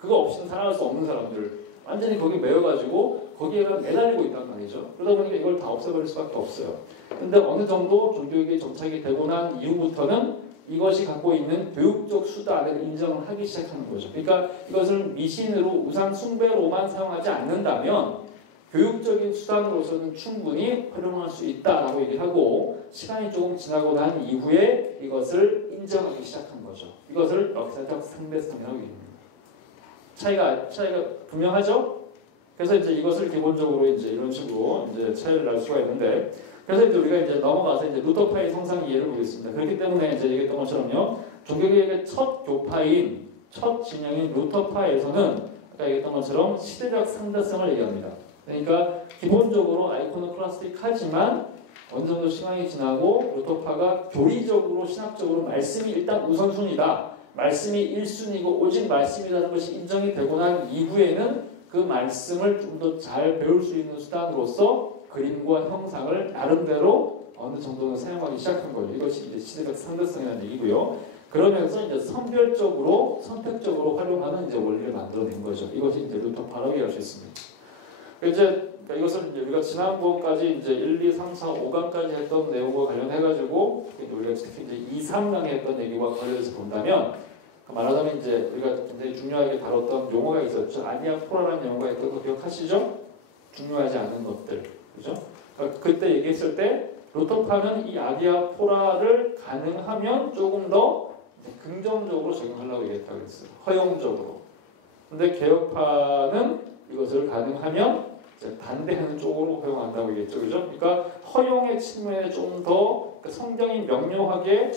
그거 없이는 살아갈 수 없는 사람들, 완전히 거기 매여가지고 거기에만 매달리고 있단 말이죠. 그러다 보니까 이걸 다 없애버릴 수밖에 없어요. 근데 어느 정도 종교개혁이 정착이 되고 난 이후부터는 이것이 갖고 있는 교육적 수단을 인정을 하기 시작하는 거죠. 그러니까 이것을 미신으로 우상 숭배로만 사용하지 않는다면 교육적인 수단으로서는 충분히 활용할 수 있다라고 얘기를 하고, 시간이 조금 지나고 난 이후에 이것을 인정하기 시작한 거죠. 이것을 역사적 상대성이라고 얘기합니다. 차이가 분명하죠? 그래서 이제 이것을 기본적으로 이제 이런 식으로 이제 차이를 날 수가 있는데, 그래서 이제 우리가 이제 넘어가서 이제 루터파의 성상 이해를 보겠습니다. 그렇기 때문에 이제 얘기했던 것처럼요, 종교개혁의 첫 교파인, 첫 진영인 루터파에서는 아까 얘기했던 것처럼 시대적 상대성을 얘기합니다. 그러니까 기본적으로 아이코노클라스틱하지만 어느 정도 시간이 지나고 루터파가 교리적으로 신학적으로 말씀이 일단 우선순위다. 말씀이 1순위고 오직 말씀이라는 것이 인정이 되고 난 이후에는 그 말씀을 좀 더 잘 배울 수 있는 수단으로서 그림과 형상을 나름대로 어느 정도는 사용하기 시작한 거죠. 이것이 이제 시대적 상대성이라는 얘기고요. 그러면서 이제 선별적으로 선택적으로 활용하는 이제 원리를 만들어낸 거죠. 이것이 이제 루터파라고 얘기할 수 있습니다. 이제 이것을 이제 우리가 지난번까지 이제 1, 2, 3, 4, 5강까지 했던 내용과 관련해가지고 우리가 특히 이제 2, 3강에 했던 얘기와 관련해서 본다면, 말하자면 이제 우리가 굉장히 중요하게 다뤘던 용어가 있었죠. 아니아포라라는 용어가 있던 거 기억하시죠? 중요하지 않은 것들, 그죠? 그때 얘기했을 때 루터파는 이 아디아포라를 가능하면 조금 더 긍정적으로 적용하려고 얘기했다고 했어요. 허용적으로. 근데 개혁파는 이것을 가능하면 반대하는 쪽으로 허용한다고 얘기했죠. 그죠? 그러니까 허용의 측면에 좀 더 성경이 명료하게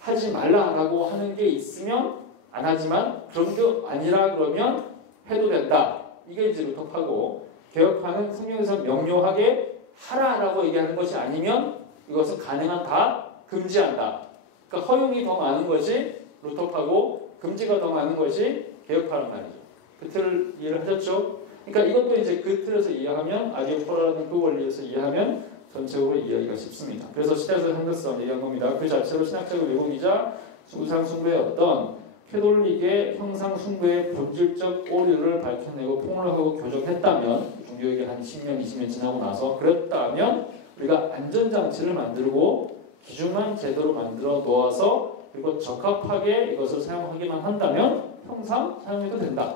하지 말라라고 하는 게 있으면 안 하지만 그런 게 아니라 그러면 해도 된다. 이게 이제 루터파고, 개혁파는 성경에서 명료하게 하라라고 얘기하는 것이 아니면 이것은 가능한 다 금지한다. 그러니까 허용이 더 많은 것이 루터파고 금지가 더 많은 것이 개혁파란 말이죠. 그 틀을 이해를 하셨죠? 그러니까 이것도 이제 그 틀에서 이해하면, 아디아포라는 그 원리에서 이해하면 전체적으로 이해하기가 쉽습니다. 그래서 시대에서 상대성 얘기한 겁니다. 그 자체로 신학적 왜곡이자 우상숭배의 어떤 캐톨릭의 형상숭배의 본질적 오류를 밝혀내고 폭로하고 교정했다면, 종교에게 한 10년, 20년 지나고 나서 그랬다면 우리가 안전장치를 만들고 기준만 제대로 만들어 놓아서 그리고 적합하게 이것을 사용하기만 한다면 형상 사용해도 된다.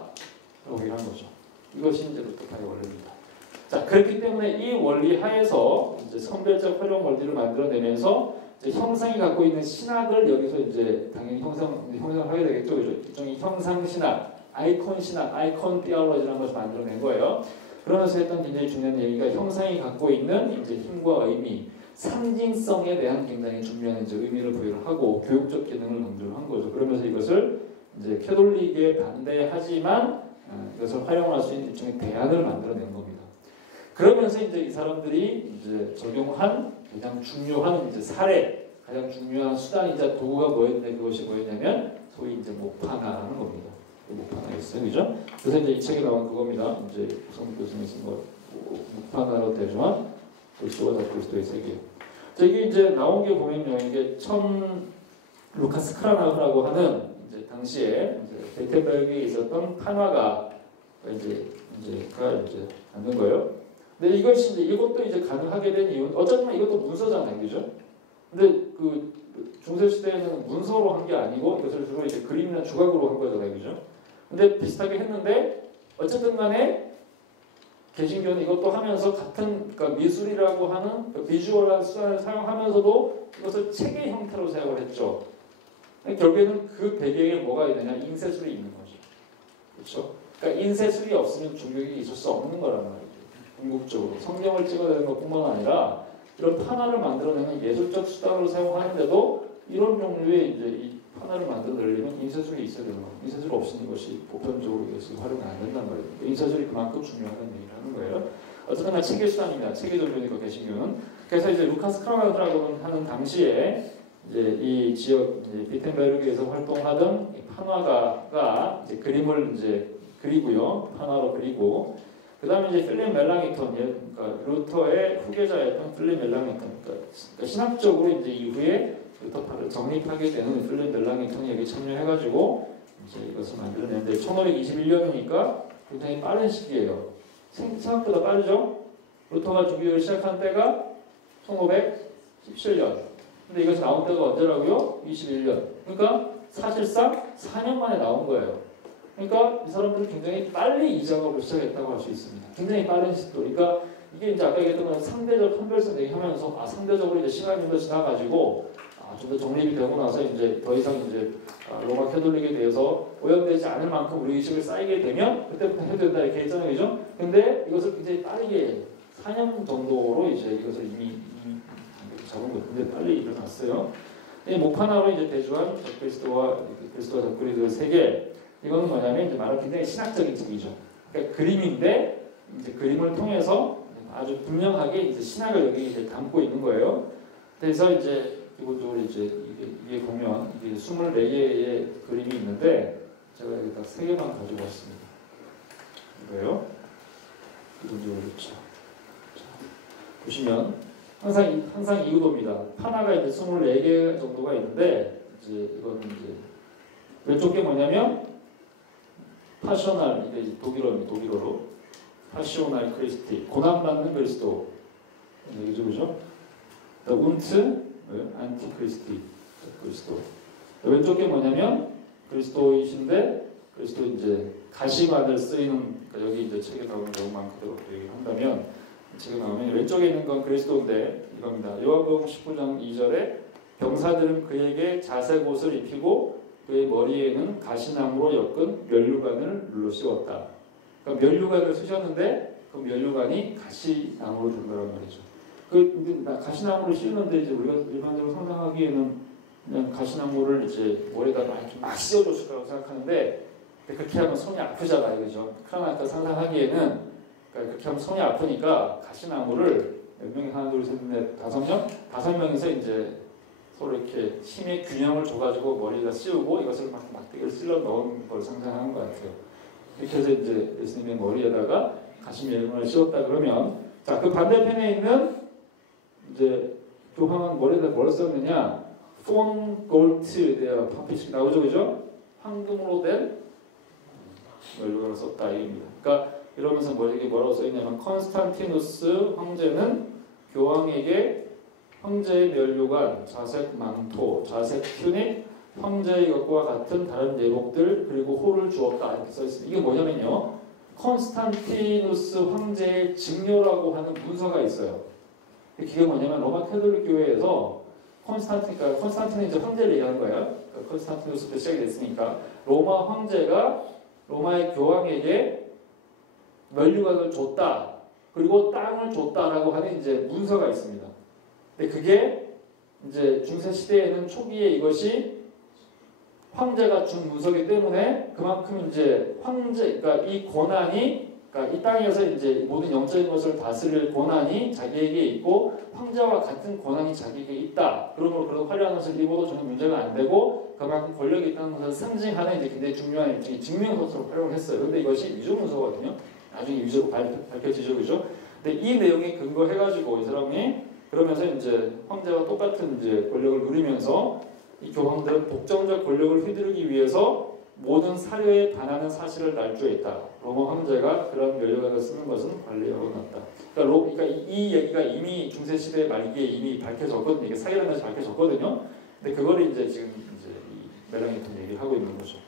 라고 얘기한 거죠. 이것이 이제 루터파의 원리입니다. 자, 그렇기 때문에 이 원리 하에서 이제 선별적 활용 원리를 만들어내면서 이제 형상이 갖고 있는 신학을 여기서 이제 당연히 형성을 하게 되겠죠. 그죠? 일종의 형상 신학, 아이콘 신학, 아이콘 티올로지라는 것을 만들어낸 거예요. 그러면서 했던 굉장히 중요한 얘기가 형상이 갖고 있는 이제 힘과 의미, 상징성에 대한 굉장히 중요한 이제 의미를 부여를 하고 교육적 기능을 강조를 한 거죠. 그러면서 이것을 이제 캐톨릭에 반대하지만 이것을 활용할 수 있는 일종의 대안을 만들어낸 겁니다. 그러면서 이제 이 사람들이 이제 적용한 가장 중요한 이제 사례, 가장 중요한 수단이자 도구가 뭐였는데 그것이 뭐였냐면 소위 이제 목파나라는 겁니다. 목파나였어요, 그죠? 그래서 이제 이 책에 나온 그겁니다. 이제 우성 교수님이 쓴 거, 목파나로 대조한 그리스도와 그리스도의 세계. 이게 이제 나온 게 보면요, 이게 루카스 크라나흐라고 하는 이제 당시에 이제 베텐베르크에 있었던 판화가 이제가 만든 거예요. 근데 이것도 이제 가능하게 된 이유는 어쩌면 이것도 문서잖아요, 그죠? 근데 그 중세 시대에는 문서로 한 게 아니고 이것을 주로 이제 그림이나 주각으로 한 거잖아요, 그죠? 근데 비슷하게 했는데 어쨌든 간에 개신교는 이것도 하면서 같은 그러니까 미술이라고 하는 그 비주얼한 수단을 사용하면서도 이것을 책의 형태로 사용을 했죠. 결국에는 그 배경에 뭐가 있느냐? 인쇄술이 있는 거죠. 그렇죠? 그러니까 인쇄술이 없으면 종교가 있을 수 없는 거란 말이죠. 궁극적으로 성경을 찍어내는 것뿐만 아니라 이런 판화를 만들어내는 예술적 수단으로 사용하는데도 이런 종류의 이제 이 판화를 만들어내려면 인쇄술이 있어야 되는 거예요. 인쇄술 없으니 이것이 보편적으로 이것이 활용이 안 된단 말이에요. 인쇄술이 그만큼 중요하다는 얘기를 하는 거예요. 어쨌든 책의 수단입니다. 책의 종교니까 개신교는. 그래서 이제 루카스 크라나흐라고 하는 당시에 이제 이 지역 비텐베르크에서 활동하던 판화가가 이제 그림을 이제 그리고요, 판화로 그리고 그 다음에 이제 필립 멜랑이톤, 그러니까 루터의 후계자였던 필립 멜랑이톤, 그러니까 신학적으로 이제 이후에 루터파를 정립하게 되는 필립 멜랑이톤이 여기 참여해가지고 이제 이것을 만들어냈는데 1521년이니까 굉장히 빠른 시기예요. 생각보다 빠르죠? 루터가 주교를 시작한 때가 1517년. 근데 이것이 나온 때가 언제라고요? 21년. 그러니까 사실상 4년 만에 나온 거예요. 그러니까 이 사람들은 굉장히 빨리 이 작업을 시작했다고 할 수 있습니다. 굉장히 빠른 시도. 그러니까 이게 이제 아까 얘기했던 건 상대적 판별성 얘기하면서 상대적으로 이제 시간이 좀 더 지나가지고 좀 더 정립이 되고 나서 이제 더 이상 이제 로마 캐톨릭에 대해서 오염되지 않을 만큼 우리 의식을 쌓이게 되면 그때부터 해도 된다 이렇게 했잖아요, 그죠? 근데 이것을 굉장히 빠르게 4년 정도로 이제 이것을 이미 잡은 거 굉장히 빨리 일어났어요. 이 목판화로 이제 대조한 그리스도와 적그리스도의 세계. 이거는 뭐냐면 이제 말하면 굉장히 신학적인 책이죠. 그러니까 그림인데 이제 그림을 통해서 아주 분명하게 이제 신학을 여기 이제 담고 있는 거예요. 그래서 이제 기본적으로 이제 이게 보면 이게 24개의 그림이 있는데 제가 여기 딱 3개만 가지고 왔습니다. 이거요. 기본적으로 그렇죠. 보시면 항상 이 구도입니다. 판화가 이제 24개 정도가 있는데 이제 이거는 이제 왼쪽 게 뭐냐면 파셔널, 이제 독일어로 파시오날 크리스티, 고난받는 그리스도 얘기죠, 그죠? 운트 안티크리스티, 그리스도. 왼쪽 게 뭐냐면 그리스도이신데 그리스도 이제 가시관을 쓰이는, 그러니까 여기 이제 책에 나오는 내용만 그대로 얘기한다면 지금 나오면 왼쪽에 있는 건 그리스도인데 이겁니다. 요한복음 19장 2절에 병사들은 그에게 자색 옷을 입히고 그의 머리에는 가시나무로 엮은 면류관을 눌러 씌웠다. 그러니까 면류관을 쓰셨는데 그 면류관이 가시나무로 된 거란 말이죠. 그 가시나무를 씌우는데 이제 우리가 일반적으로 상상하기에는 그냥 가시나무를 이제 머리에다 막 씌워줬을 거라고 생각하는데 그렇게 하면 손이 아프잖아요, 그죠? 그러나 그 상상하기에는 그러니까 그렇게 하면 손이 아프니까 가시나무를 몇 명이 하나 둘 셋 넷 다섯 명이서 이제 서로 이렇게 힘의 균형을 줘가지고 머리에다 씌우고 이것을 막 막대기를 쓸러 넣은 걸 상상하는 것 같아요. 이렇게 해서 이제 예수님의 머리에다가 가시 면류관을 씌웠다 그러면 자, 그 반대편에 있는 이제 교황은 머리에다 뭘 썼느냐? 폰 골트 데어 파피식 나오죠, 그죠? 황금으로 된 면류관을 썼다 이겁니다. 그러니까 이러면서 이게 뭐라고 써있냐면 컨스탄티누스 황제는 교황에게 황제의 면류관, 자색 망토, 자색 튜닉, 황제의 것과 같은 다른 예복들 그리고 호를 주었다 이렇게 써있습니다. 이게 뭐냐면요, 컨스탄티누스 황제의 증여라고 하는 문서가 있어요. 그게 뭐냐면 로마 캐톨릭 교회에서 컨스탄틴은 이제 황제를 얘기하는 거예요. 컨스탄티누스부터 시작이 됐으니까 로마 황제가 로마의 교황에게 면류관을 줬다. 그리고 땅을 줬다라고 하는 이제 문서가 있습니다. 근데 그게 이제 중세 시대에는 초기에 이것이 황제가 준 문서이기 때문에 그만큼 이제 그러니까 이 권한이 그러니까 이 땅에서 이제 모든 영적인 것을 다스릴 권한이 자기에게 있고 황제와 같은 권한이 자기에게 있다. 그러므로 그런 화려한 것을 입어도 전혀 문제가 안 되고 그만큼 권력이 있다는 것을 상징하는 이제 굉장히 중요한 일종의 증명서처럼 활용을 했어요. 그런데 이것이 위조 문서거든요. 나중에 위조로 밝혀지죠, 그죠? 근데 이 내용에 근거해가지고 이 사람이 그러면서 이제 황제와 똑같은 이제 권력을 누리면서 이 교황들은 독점적 권력을 휘두르기 위해서 모든 사료에 반하는 사실을 날조했다. 로마 황제가 그런 면류관을 쓰는 것은 관리에 어긋났다. 그러니까 이 얘기가 이미 중세 시대 말기에 이미 밝혀졌거든요. 이게 사기라는 것이 밝혀졌거든요. 근데 그거를 이제 지금 이제 이 멜랑이톤 얘기를 하고 있는 거죠.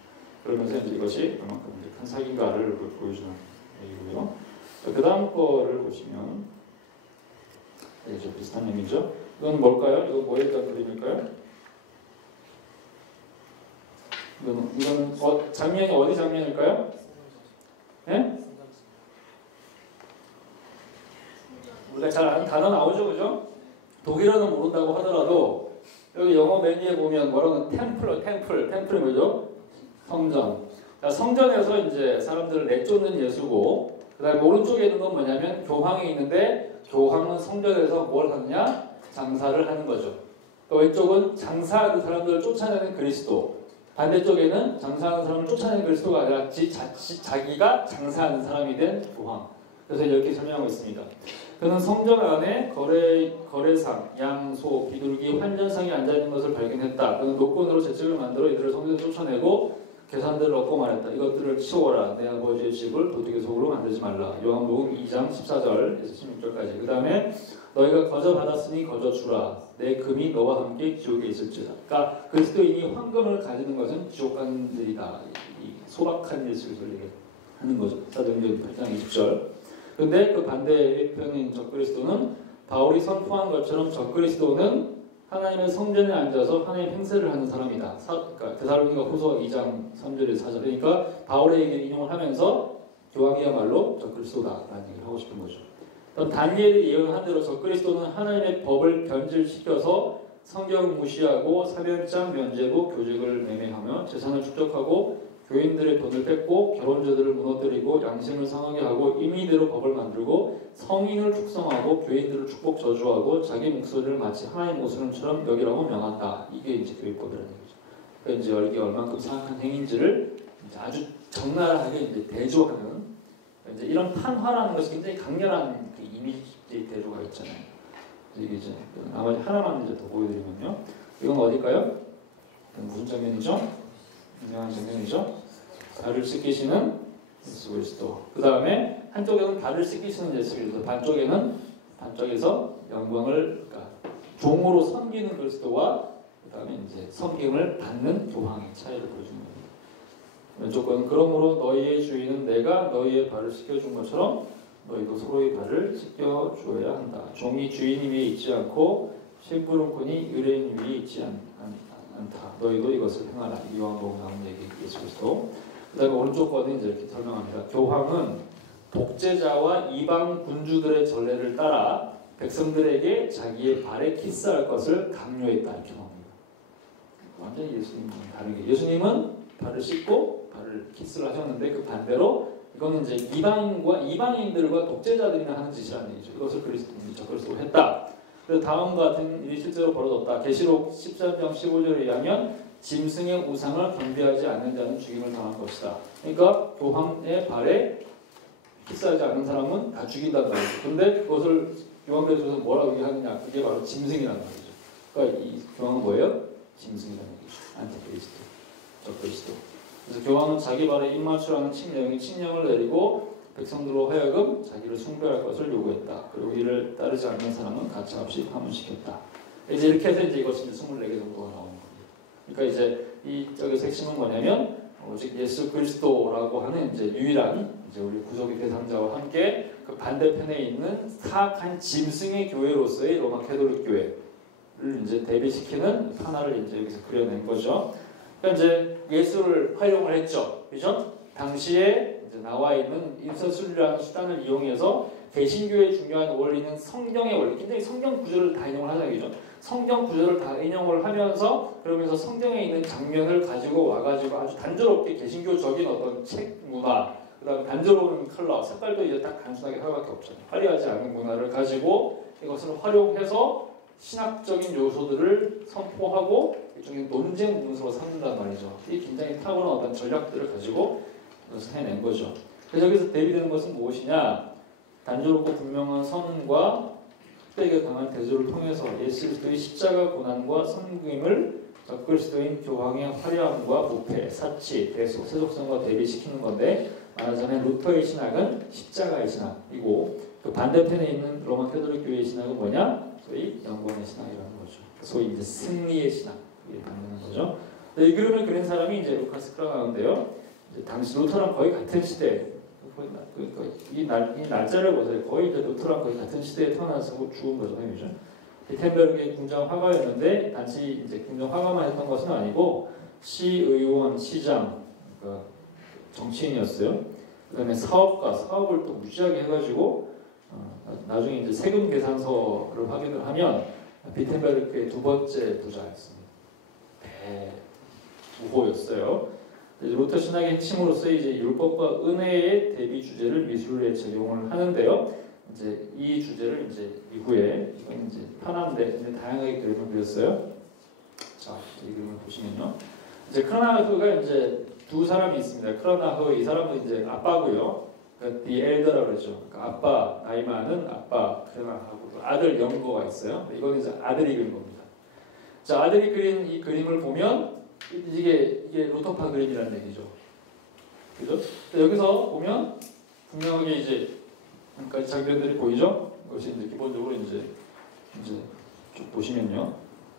그러면서 이제 이것이 그만큼 이제 큰 사기인가를 보여주는 얘기고요. 그 다음 거를 보시면 이제 비슷한 얘기죠. 이건 뭘까요? 이거 뭐에 대한 그림일까요? 이건 장면이 어디 장면일까요? 예? 우리가 잘 아는 단어 나오죠, 그죠? 독일어는 모른다고 하더라도 여기 영어 메뉴에 보면 뭐라고 템플이 뭐죠? 성전. 자, 성전에서 이제 사람들을 내쫓는 예수고, 그다음에 오른쪽에 있는 건 뭐냐면 교황이 있는데 교황은 성전에서 뭘 하느냐? 장사를 하는 거죠. 왼쪽은 장사하는 사람들을 쫓아내는 그리스도. 반대쪽에는 장사하는 사람을 쫓아내는 그리스도가 아니라 자기가 장사하는 사람이 된 교황. 그래서 이렇게 설명하고 있습니다. 그는 성전 안에 거래상, 양, 소, 비둘기, 환전상이 앉아있는 것을 발견했다. 그는 노끈으로 채찍을 만들어 이들을 성전에 쫓아내고 계산들을 얻고 말했다. 이것들을 치워라. 내 아버지의 집을 도둑의 속으로 만들지 말라. 요한복음 2장 14절에서 16절까지. 그 다음에 너희가 거저 받았으니 거저 주라. 내 금이 너와 함께 지옥에 있을지다. 그러니까 그리스도인이 황금을 가지는 것은 지옥 가는 일이다. 이 소박한 예수를 얘기하는 거죠. 사도행전 8장 20절. 그런데 그 반대편인 적그리스도는 바울이 선포한 것처럼 적그리스도는 하나님의 성전에 앉아서 하나님 행세를 하는 사람이다. 그러니까 데살로니가 후서 2장 3절에서 4절. 그러니까 바울의 얘기를 인용을 하면서 교황이야말로 적그리스도다라는 얘기를 하고 싶은 거죠. 다니엘이 예언한 대로 적그리스도는 하나님의 법을 변질시켜서 성경을 무시하고 사면장, 면죄부, 교직을 매매하며 재산을 축적하고 교인들의 돈을 뺏고 결혼제들을 무너뜨리고 양심을 상하게 하고 임의대로 법을 만들고 성인을 축성하고 교인들을 축복 저주하고 자기 목소리를 마치 하나님 목소리처럼 여기라고 명한다. 이게 이제 교회법이라는 얘기죠. 그러니까 이제 이게 얼만큼 사악한 행인지를 이제 아주 적나라하게 이제 대조하는 이제 이런 판화라는 것이 굉장히 강렬한 그 이미지 대조가 있잖아요. 이게 이제 나머지 하나만 이제 더 보여드리면요. 이건 어딜까요? 무슨 장면이죠? 유명한 장면이죠. 달을 씻기시는 예수 그리스도. 그 다음에 한쪽에는 달을 씻기시는 예수 그리스도, 반쪽에서 영광을 그러니까 종으로 섬기는 그리스도와 그 다음에 이제 섬김을 받는 교황의 차이를 보여주는 겁니다. 왼쪽 건 그러므로 너희의 주인은 내가 너희의 발을 씻겨준 것처럼 너희도 서로의 발을 씻겨 주어야 한다. 종이 주인 위에 있지 않고 심부름꾼이 의뢰인 위에 있지 않다. 너희도 이것을 행하라. 요한복음 나온 얘기 예수 그리스도. 그다음에 오른쪽 거는 이제 이렇게 설명합니다. 교황은 독재자와 이방 군주들의 전례를 따라 백성들에게 자기의 발에 키스할 것을 강요했다 이렇게 나옵니다. 완전히 예수님은 다르게 예수님은 발을 씻고 발을 키스를 하셨는데 그 반대로 이거는 이제 이방인들과 독재자들이나 하는 짓이라는 얘기죠. 이것을 그리스도가 했다. 그래서 다음과 같은 일이 실제로 벌어졌다. 계시록 13장 15절에 의하면 짐승의 우상을 경배하지 않는 자는 죽임을 당할 것이다. 그러니까 교황의 발에 키스하지 않는 사람은 다 죽인다는 말이죠. 근데 그것을 요한계시록에서 뭐라고 얘기하느냐? 그게 바로 짐승이라는 말이죠. 그러니까 이 교황은 뭐예요? 짐승이라는 얘기죠. 안티크리스도, 적그리스도. 그래서 교황은 자기 발에 입맞추라는 칙령을 내리고 백성들로 하여금 자기를 숭배할 것을 요구했다. 그리고 이를 따르지 않는 사람은 가차없이 파문시켰다. 이제 이렇게 해서 이제 이것이 24개 정도가 나오는 겁니다. 그러니까 이제 이 저기서 핵심은 뭐냐면 오직 예수 그리스도라고 하는 이제 유일한 이제 우리 구속의 대상자와 함께 그 반대편에 있는 사악한 짐승의 교회로서의 로마 캐톨릭 교회를 이제 대비시키는 하나를 이제 여기서 그려낸 거죠. 그러니까 이제 예수를 활용을 했죠, 그죠? 당시에 이제 나와 있는 인서술이라는 수단을 이용해서 개신교의 중요한 원리는 성경의 원리, 굉장히 성경 구절을 다 인용을 하잖아요, 그죠? 성경 구절을 다 인용을 하면서 그러면서 성경에 있는 장면을 가지고 와가지고 아주 단조롭게 개신교적인 어떤 책 문화, 그다음에 단조로운 컬러, 색깔도 이제 딱 단순하게 하나밖에 없잖아요. 화려하지 않은 문화를 가지고 이것을 활용해서 신학적인 요소들을 선포하고 일종의 논쟁 문서로 삼는단 말이죠. 이 굉장히 탁월한 어떤 전략들을 가지고 이것을 해낸 거죠. 그래서 여기서 대비되는 것은 무엇이냐? 단조롭고 분명한 선언과 흑백에 강한 대조를 통해서 예수 그리스도의 십자가 고난과 섬김을 적그리스도인 교황의 화려함과 부패, 사치, 대속, 세속성과 대비시키는 건데 말하자면 루터의 신학은 십자가의 신학이고 그 반대편에 있는 로마 캐톨릭 교회의 신학은 뭐냐? 소위 영광의 신학이라는 거죠. 소위 이제 승리의 신학 이렇게 만드는 거죠. 이 그림을 그린 사람이 이제 루카스 크라나인데요. 당시 루터랑 거의 같은 시대, 이 날짜를 보세요. 거의 이제 루터랑 거의 같은 시대에 태어나서 죽은 거죠, 그죠? 비텐베르크의 궁정 화가였는데 단지 이제 궁정 화가만 했던 것은 아니고 시의원, 시장, 그러니까 정치인이었어요. 그다음에 사업을 또 무지하게 해가지고 나중에 이제 세금 계산서를 확인을 하면 비텐베르크의 두 번째 부자였습니다. 대부호였어요. 루터 신학의 핵심으로서 이제 율법과 은혜의 대비 주제를 미술에 적용을 하는데요. 이제 이 주제를 이제 이후에 이건 이제 편한데 이제 다양하게 그림을 그렸어요. 자, 이 그림을 보시면요. 이제 크로나흐가 이제 두 사람이 있습니다. 크로나흐 이 사람은 이제 아빠고요. 그러니까 the elder라고 그러죠. 그러니까 아빠 나이 많은 아빠 크로나흐고 아들 영거가 있어요. 이건 이제 아들이 그린 겁니다. 자, 아들이 그린 이 그림을 보면 이게 루터파 그림이라는 얘기죠. 그죠? 여기서 보면 분명하게 이제 그러니까 장면들이 보이죠? 이것이 이제 기본적으로 이제 쭉 보시면요.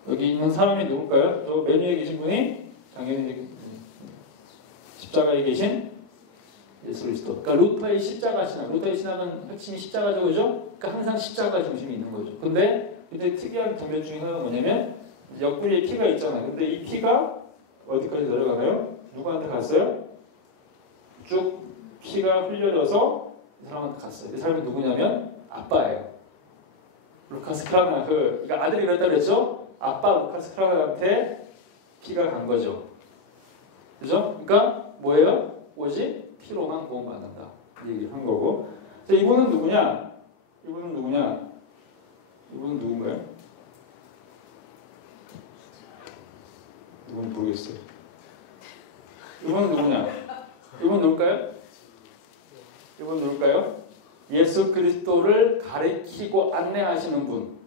여기 있는 사람이 누굴까요? 저 맨 위에 계신 분이 당연히 십자가에 계신 예수 그리스도. 그러니까 루터의 십자가 신학. 루터의 신학은 핵심이 십자가죠, 그죠? 그러니까 항상 십자가 중심이 있는 거죠. 근데 이제 특이한 장면 중에 하나가 뭐냐면 옆구리에 피가 있잖아요. 근데 이 피가 어디까지 내려가나요? 누구한테 갔어요? 쭉 피가 흘려져서 이 사람한테 갔어요. 이 사람이 누구냐면 아빠예요. 루카스 크라나흐. 그러니까 아들이 그랬다 그랬죠? 아빠 루카스 크라나흐한테 피가 간 거죠. 그죠? 그러니까 뭐예요? 오직 피로만 구원받는다. 이 얘기를 한 거고. 자, 이분은 누구냐? 이분은 누군가요? 이분 모르겠어요. 이분은 누구냐? 이분 누굴까요? 예수 그리스도를 가리키고 안내하시는 분.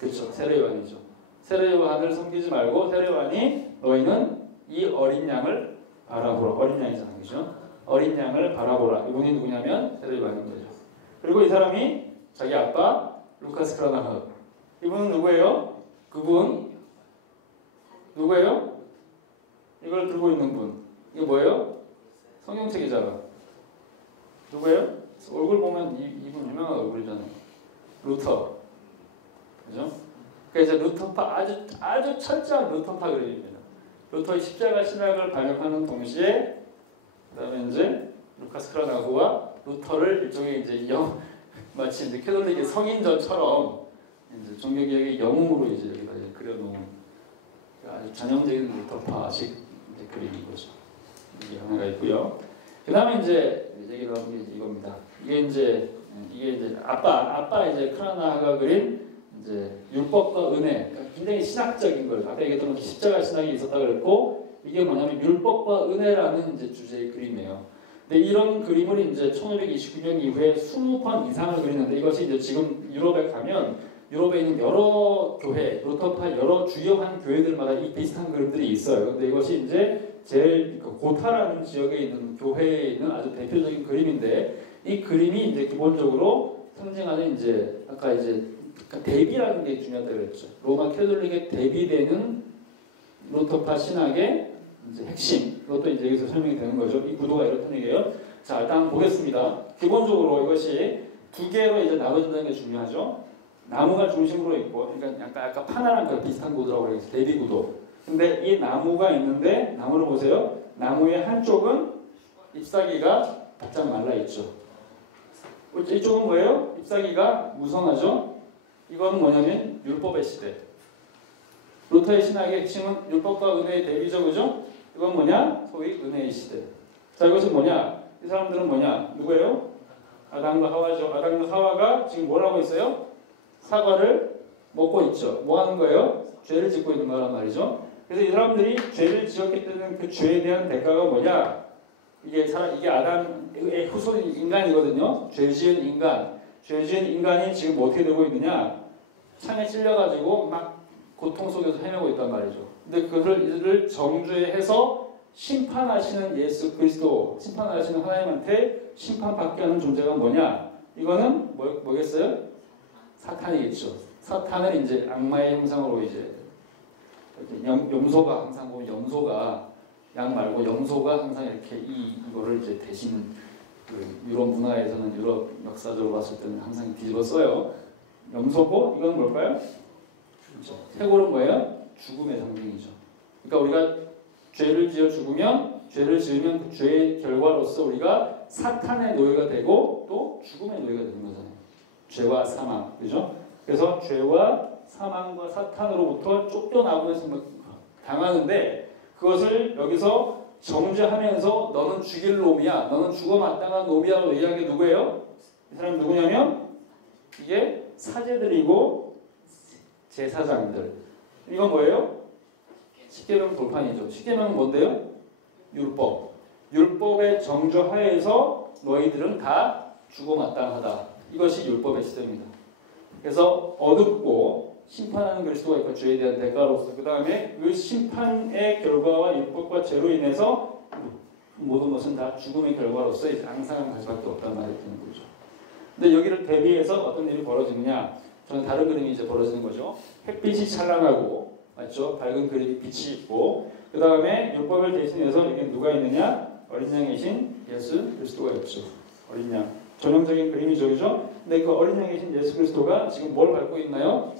그렇죠. 세례요한이죠. 세례요한을 섬기지 말고 세례요한이 너희는 이 어린 양을 바라보라. 어린 양이잖아요. 그죠? 어린 양을 바라보라. 이분이 누구냐면 세례요한인 거죠. 그리고 이 사람이 자기 아빠 루카스 크라나흐. 이분은 누구예요? 그분 누구예요? 이걸 들고 있는 분. 이게 뭐예요? 성경책이잖아. 누구예요? 얼굴 보면 이분 유명한 얼굴이잖아요. 루터. 그죠? 그래서 이제 루터파 아주 철저한 루터파 그림입니다. 루터의 십자가 신학을 반영하는 동시에 그다음에 이제 루카스 크라나흐와 루터를 일종의 이제 마치 이제 캐톨릭의 성인전처럼 이제 종교개혁의 영웅으로 이제 여기다 이제 그려놓은 아주 전형적인 루터파식 이제 그림인 거죠. 이게 하나가 있고요. 그다음에 이제 얘기 나온 게 이겁니다. 이게 이제 아빠 이제 크라나흐가 그린 이제 율법과 은혜, 그러니까 굉장히 신학적인 걸 아까 얘기했던 것처럼 십자가 신학이 있었다 그랬고 이게 뭐냐면 율법과 은혜라는 이제 주제의 그림이에요. 근데 이런 그림을 이제 1529년 이후에 20번 이상을 그리는데 이것이 이제 지금 유럽에 가면 유럽에 있는 여러 교회, 루터파 여러 주요한 교회들마다 이 비슷한 그림들이 있어요. 근데 이것이 이제 제일 고타라는 지역에 있는 교회에 있는 아주 대표적인 그림인데 이 그림이 이제 기본적으로 상징하는 이제 아까 이제 대비라는 게 중요하다고 그랬죠. 로마 캐톨릭에 대비되는 루터파 신학의 이제 핵심. 그것도 이제 여기서 설명이 되는 거죠. 이 구도가 이렇다는 얘기예요. 자, 일단 보겠습니다. 기본적으로 이것이 두 개로 이제 나눠진다는 게 중요하죠. 나무가 중심으로 있고, 그러니까 약간 파나랑 그 비슷한 구도라고 해서 대비 구도. 근데 이 나무가 있는데 나무를 보세요. 나무의 한쪽은 잎사귀가 바짝 말라 있죠. 이쪽은 뭐예요? 잎사귀가 무성하죠. 이건 뭐냐면 율법의 시대. 루터의 신학의 핵심은 율법과 은혜의 대비죠, 그죠? 이건 뭐냐? 소위 은혜의 시대. 자, 이것은 뭐냐? 이 사람들은 뭐냐? 누구예요? 아담과 하와죠. 아담과 하와가 지금 뭘 하고 있어요? 사과를 먹고 있죠. 뭐 하는 거예요? 죄를 짓고 있는 거란 말이죠. 그래서 이 사람들이 죄를 지었기 때문에 그 죄에 대한 대가가 뭐냐? 이게 아담의 후손 인간이거든요. 죄 지은 인간. 죄 지은 인간이 지금 어떻게 되고 있느냐? 창에 찔려가지고 막 고통 속에서 헤매고 있단 말이죠. 근데 그들을 정죄해서 심판하시는 예수 그리스도, 심판하시는 하나님한테 심판받게 하는 존재가 뭐냐? 이거는 뭐겠어요? 사탄이겠죠. 사탄은 이제 악마의 형상으로 이제 염소가 항상 보면 염소가 양 말고 염소가 항상 이렇게 이거를 이제 대신 그 유럽 문화에서는 유럽 역사적으로 봤을 때는 항상 뒤집어 써요. 염소고 이건 뭘까요? 그렇죠. 쇠골은 뭐예요? 죽음의 상징이죠. 그러니까 우리가 죄를 지어 죽으면 죄를 지으면 그 죄의 결과로서 우리가 사탄의 노예가 되고 또 죽음의 노예가 되는 거잖아요. 죄와 사망, 그죠? 그래서 죄와 사망과 사탄으로부터 쫓겨나고서 당하는데 그것을 여기서 정죄하면서 너는 죽일 놈이야, 너는 죽어 마땅한 놈이야로 얘기한 게 누구예요? 이 사람 누구냐면 이게 사제들이고 제사장들. 이건 뭐예요? 십계명 돌판이죠. 십계명은 뭔데요? 율법. 율법의 정죄하에서 너희들은 다 죽어 마땅하다. 이것이 율법의 시대입니다. 그래서 어둡고 심판하는 그리스도가 있고 죄에 대한 대가로서 그 다음에 그 심판의 결과와 율법과 죄로 인해서 모든 것은 다 죽음의 결과로서 이제 앙상한 가지밖에 없다는 말이 되는 거죠. 근데 여기를 대비해서 어떤 일이 벌어지느냐? 저는 다른 그림이 이제 벌어지는 거죠. 햇빛이 찬란하고 맞죠? 밝은 그림이 빛이 있고 그 다음에 율법을 대신해서 여기 누가 있느냐? 어린 양이신 예수 그리스도가 있죠. 어린 양. 전형적인 그림이죠, 그죠? 근데 그 어린 양이신 예수 그리스도가 지금 뭘 밟고 있나요?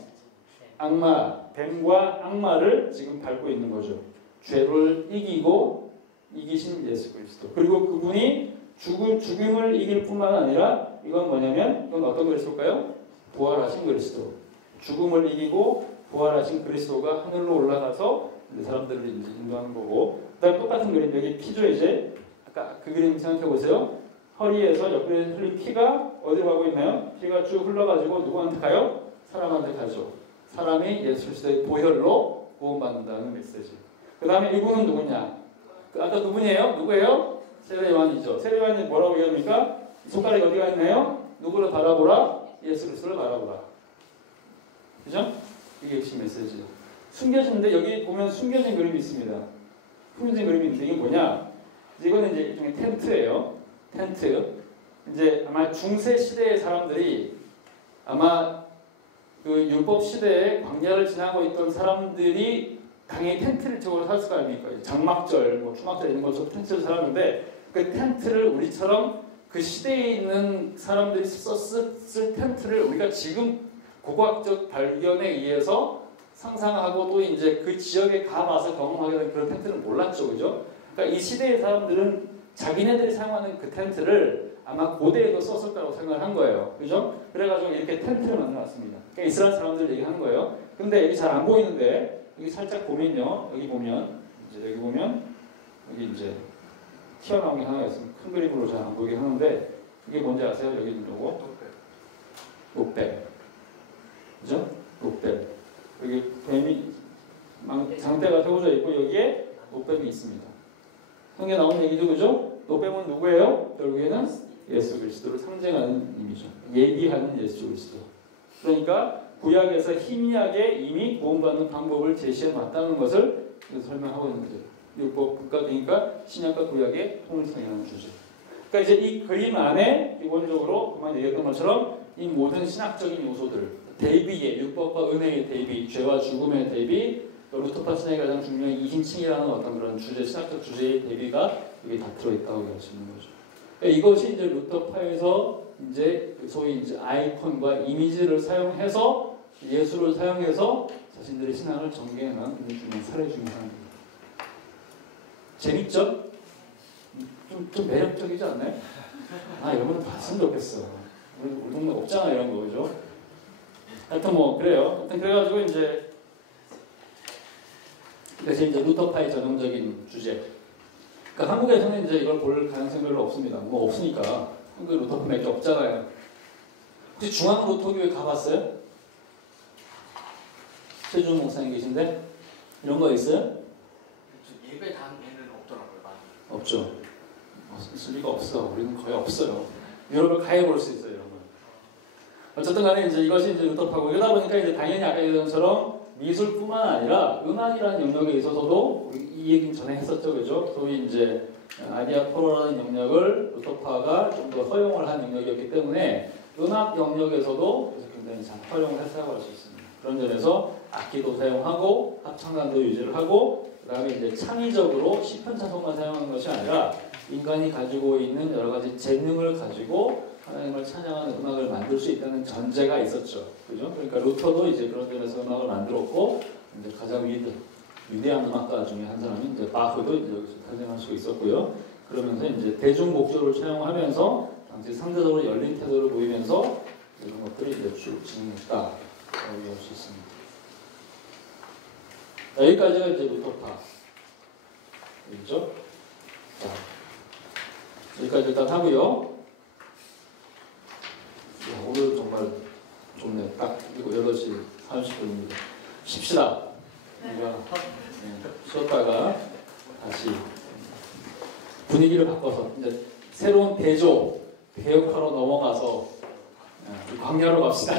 악마, 뱀과 악마를 지금 밟고 있는 거죠. 죄를 이기신 예수 그리스도. 그리고 그분이 죽음을 이길 뿐만 아니라 이건 뭐냐면 이건 어떤 그리스도일까요? 부활하신 그리스도. 죽음을 이기고 부활하신 그리스도가 하늘로 올라가서 사람들을 이제 인도하는 거고. 그다음 똑같은 그림 여기 피죠 이제. 아까 그 그림 생각해 보세요. 허리에서 옆에 흘린 피가 어디로 가고 있나요? 피가 쭉 흘러가지고 누구한테 가요? 사람한테 가죠. 사람이 예수 그리스도의 보혈로 구원받는다는 메시지. 그 다음에 이분은 누구냐? 아까 그분이에요? 누구예요? 세례 요한이죠. 세례 요한이 뭐라고 얘기합니까? 손가락이 어디가 있나요? 누구를 바라보라? 예수 그리스도를 바라보라. 그죠? 이게 핵심 메시지죠. 숨겨진데 여기 보면 숨겨진 그림이 있습니다. 숨겨진 그림이 있는데 이게 뭐냐? 이거는 이제 일종의 텐트예요. 텐트. 이제 아마 중세 시대의 사람들이 아마 그 율법 시대에 광야를 지나고 있던 사람들이 당연히 텐트를 지고 살았을 거 아닙니까? 장막절, 추막절 이런 것처럼 텐트를 살았는데 그 텐트를 우리처럼 그 시대에 있는 사람들이 썼을 텐트를 우리가 지금 고고학적 발견에 의해서 상상하고 또 이제 그 지역에 가봐서 경험하게 된 그런 텐트는 몰랐죠, 그죠? 그러니까 이 시대의 사람들은 자기네들이 사용하는 그 텐트를 아마 고대에도 썼을 거라고 생각을 한 거예요, 그죠? 그래가지고 이렇게 텐트를 만들어놨습니다. 그러니까 이스라엘 사람들 얘기하는 거예요. 근데 여기 잘 안 보이는데 여기 살짝 보면요, 여기 보면 여기 이제 튀어나온 게 하나 있으면 큰 그림으로 잘 안 보이게 하는데 이게 뭔지 아세요? 여기 있는 요거 녹백, 그죠? 녹백. 여기 뱀이 장대가 세워져 있고 여기에 녹뱀이 있습니다. 성경에 나오는 얘기죠, 그죠? 녹뱀은 누구예요? 결국에는 예수 그리스도를 상징하는 의미죠. 예비하는 예수 그리스도. 그러니까 구약에서 희미하게 이미 구원받는 방법을 제시해 놨다는 것을 설명하고 있는 거죠. 율법과 그러니까 신약과 구약의 통일성이라는 주제. 그러니까 이제 이 그림 안에 기본적으로 그만 얘기했던 것처럼 이 모든 신학적인 요소들, 대비의 율법과 은혜의 대비, 죄와 죽음의 대비, 루터파 신학이 가장 중요한 이신칭이라는 어떤 그런 주제, 신학적 주제의 대비가 여기 다 들어있다고 할 수 있는 거죠. 그러니까 이것이 이제 루터파에서 이제 소위 이제 아이콘과 이미지를 사용해서 예수를 사용해서 자신들의 신앙을 전개하는 중요한 사례 중에 하나입니다. 재밌죠? 좀 매력적이지 않나요? 아, 이런 건 봤으면 좋겠어. 우리 동네 없잖아, 이런 거, 그죠? 하여튼 뭐, 그래요. 하여튼 그래가지고 이제, 그래서 이제 루터파의 전형적인 주제. 그러니까 한국에서는 이제 이걸 볼 가능성이 별로 없습니다. 뭐 없으니까. 한국에 루터파 몇 개 없잖아요. 혹시 중앙 루터교회 가봤어요? 최준 목사님 계신데? 이런 거 있어요? 예배 단에는 없더라고요, 많이. 없죠. 있을 리가 없어. 우리는 거의 없어요. 유럽을 가해 볼 수 있어요, 이런 거. 어쨌든 간에 이제 이것이 이제 루터파고, 이러다 보니까 이제 당연히 아까 얘기한 것처럼 미술뿐만 아니라 음악이라는 영역에 있어서도 이 얘기는 전에 했었죠, 그죠? 소위 이제 아디아포로라는 영역을 루터파가 좀 더 허용을 한 영역이었기 때문에 음악 영역에서도 굉장히 잘 활용을 했다고 할 수 있습니다. 그런 점에서 악기도 사용하고 합창단도 유지를 하고 그다음에 이제 창의적으로 시편 찬송만 사용하는 것이 아니라 인간이 가지고 있는 여러 가지 재능을 가지고 하나님을 찬양하는 음악을 만들 수 있다는 전제가 있었죠. 그죠? 그러니까 루터도 이제 그런 점에서 음악을 만들었고 이제 가장 위대한 음악가 중에 한 사람이 이제 바흐도 이제 여기서 탄생할 수 있었고요. 그러면서 이제 대중 목조를 차용하면서 당시 상대적으로 열린 태도를 보이면서 이런 것들이 이제 쭉 진행했다라고 얘기할 수 있습니다. 자, 여기까지가 이제 루터파. 있죠? 자, 여기까지 일단 하고요. 야, 오늘 정말 좋네. 딱 8시 30분입니다. 쉽시다. 우리가 쉬었다가 다시 분위기를 바꿔서 이제 새로운 대조, 개혁하러 넘어가서 광야로 갑시다.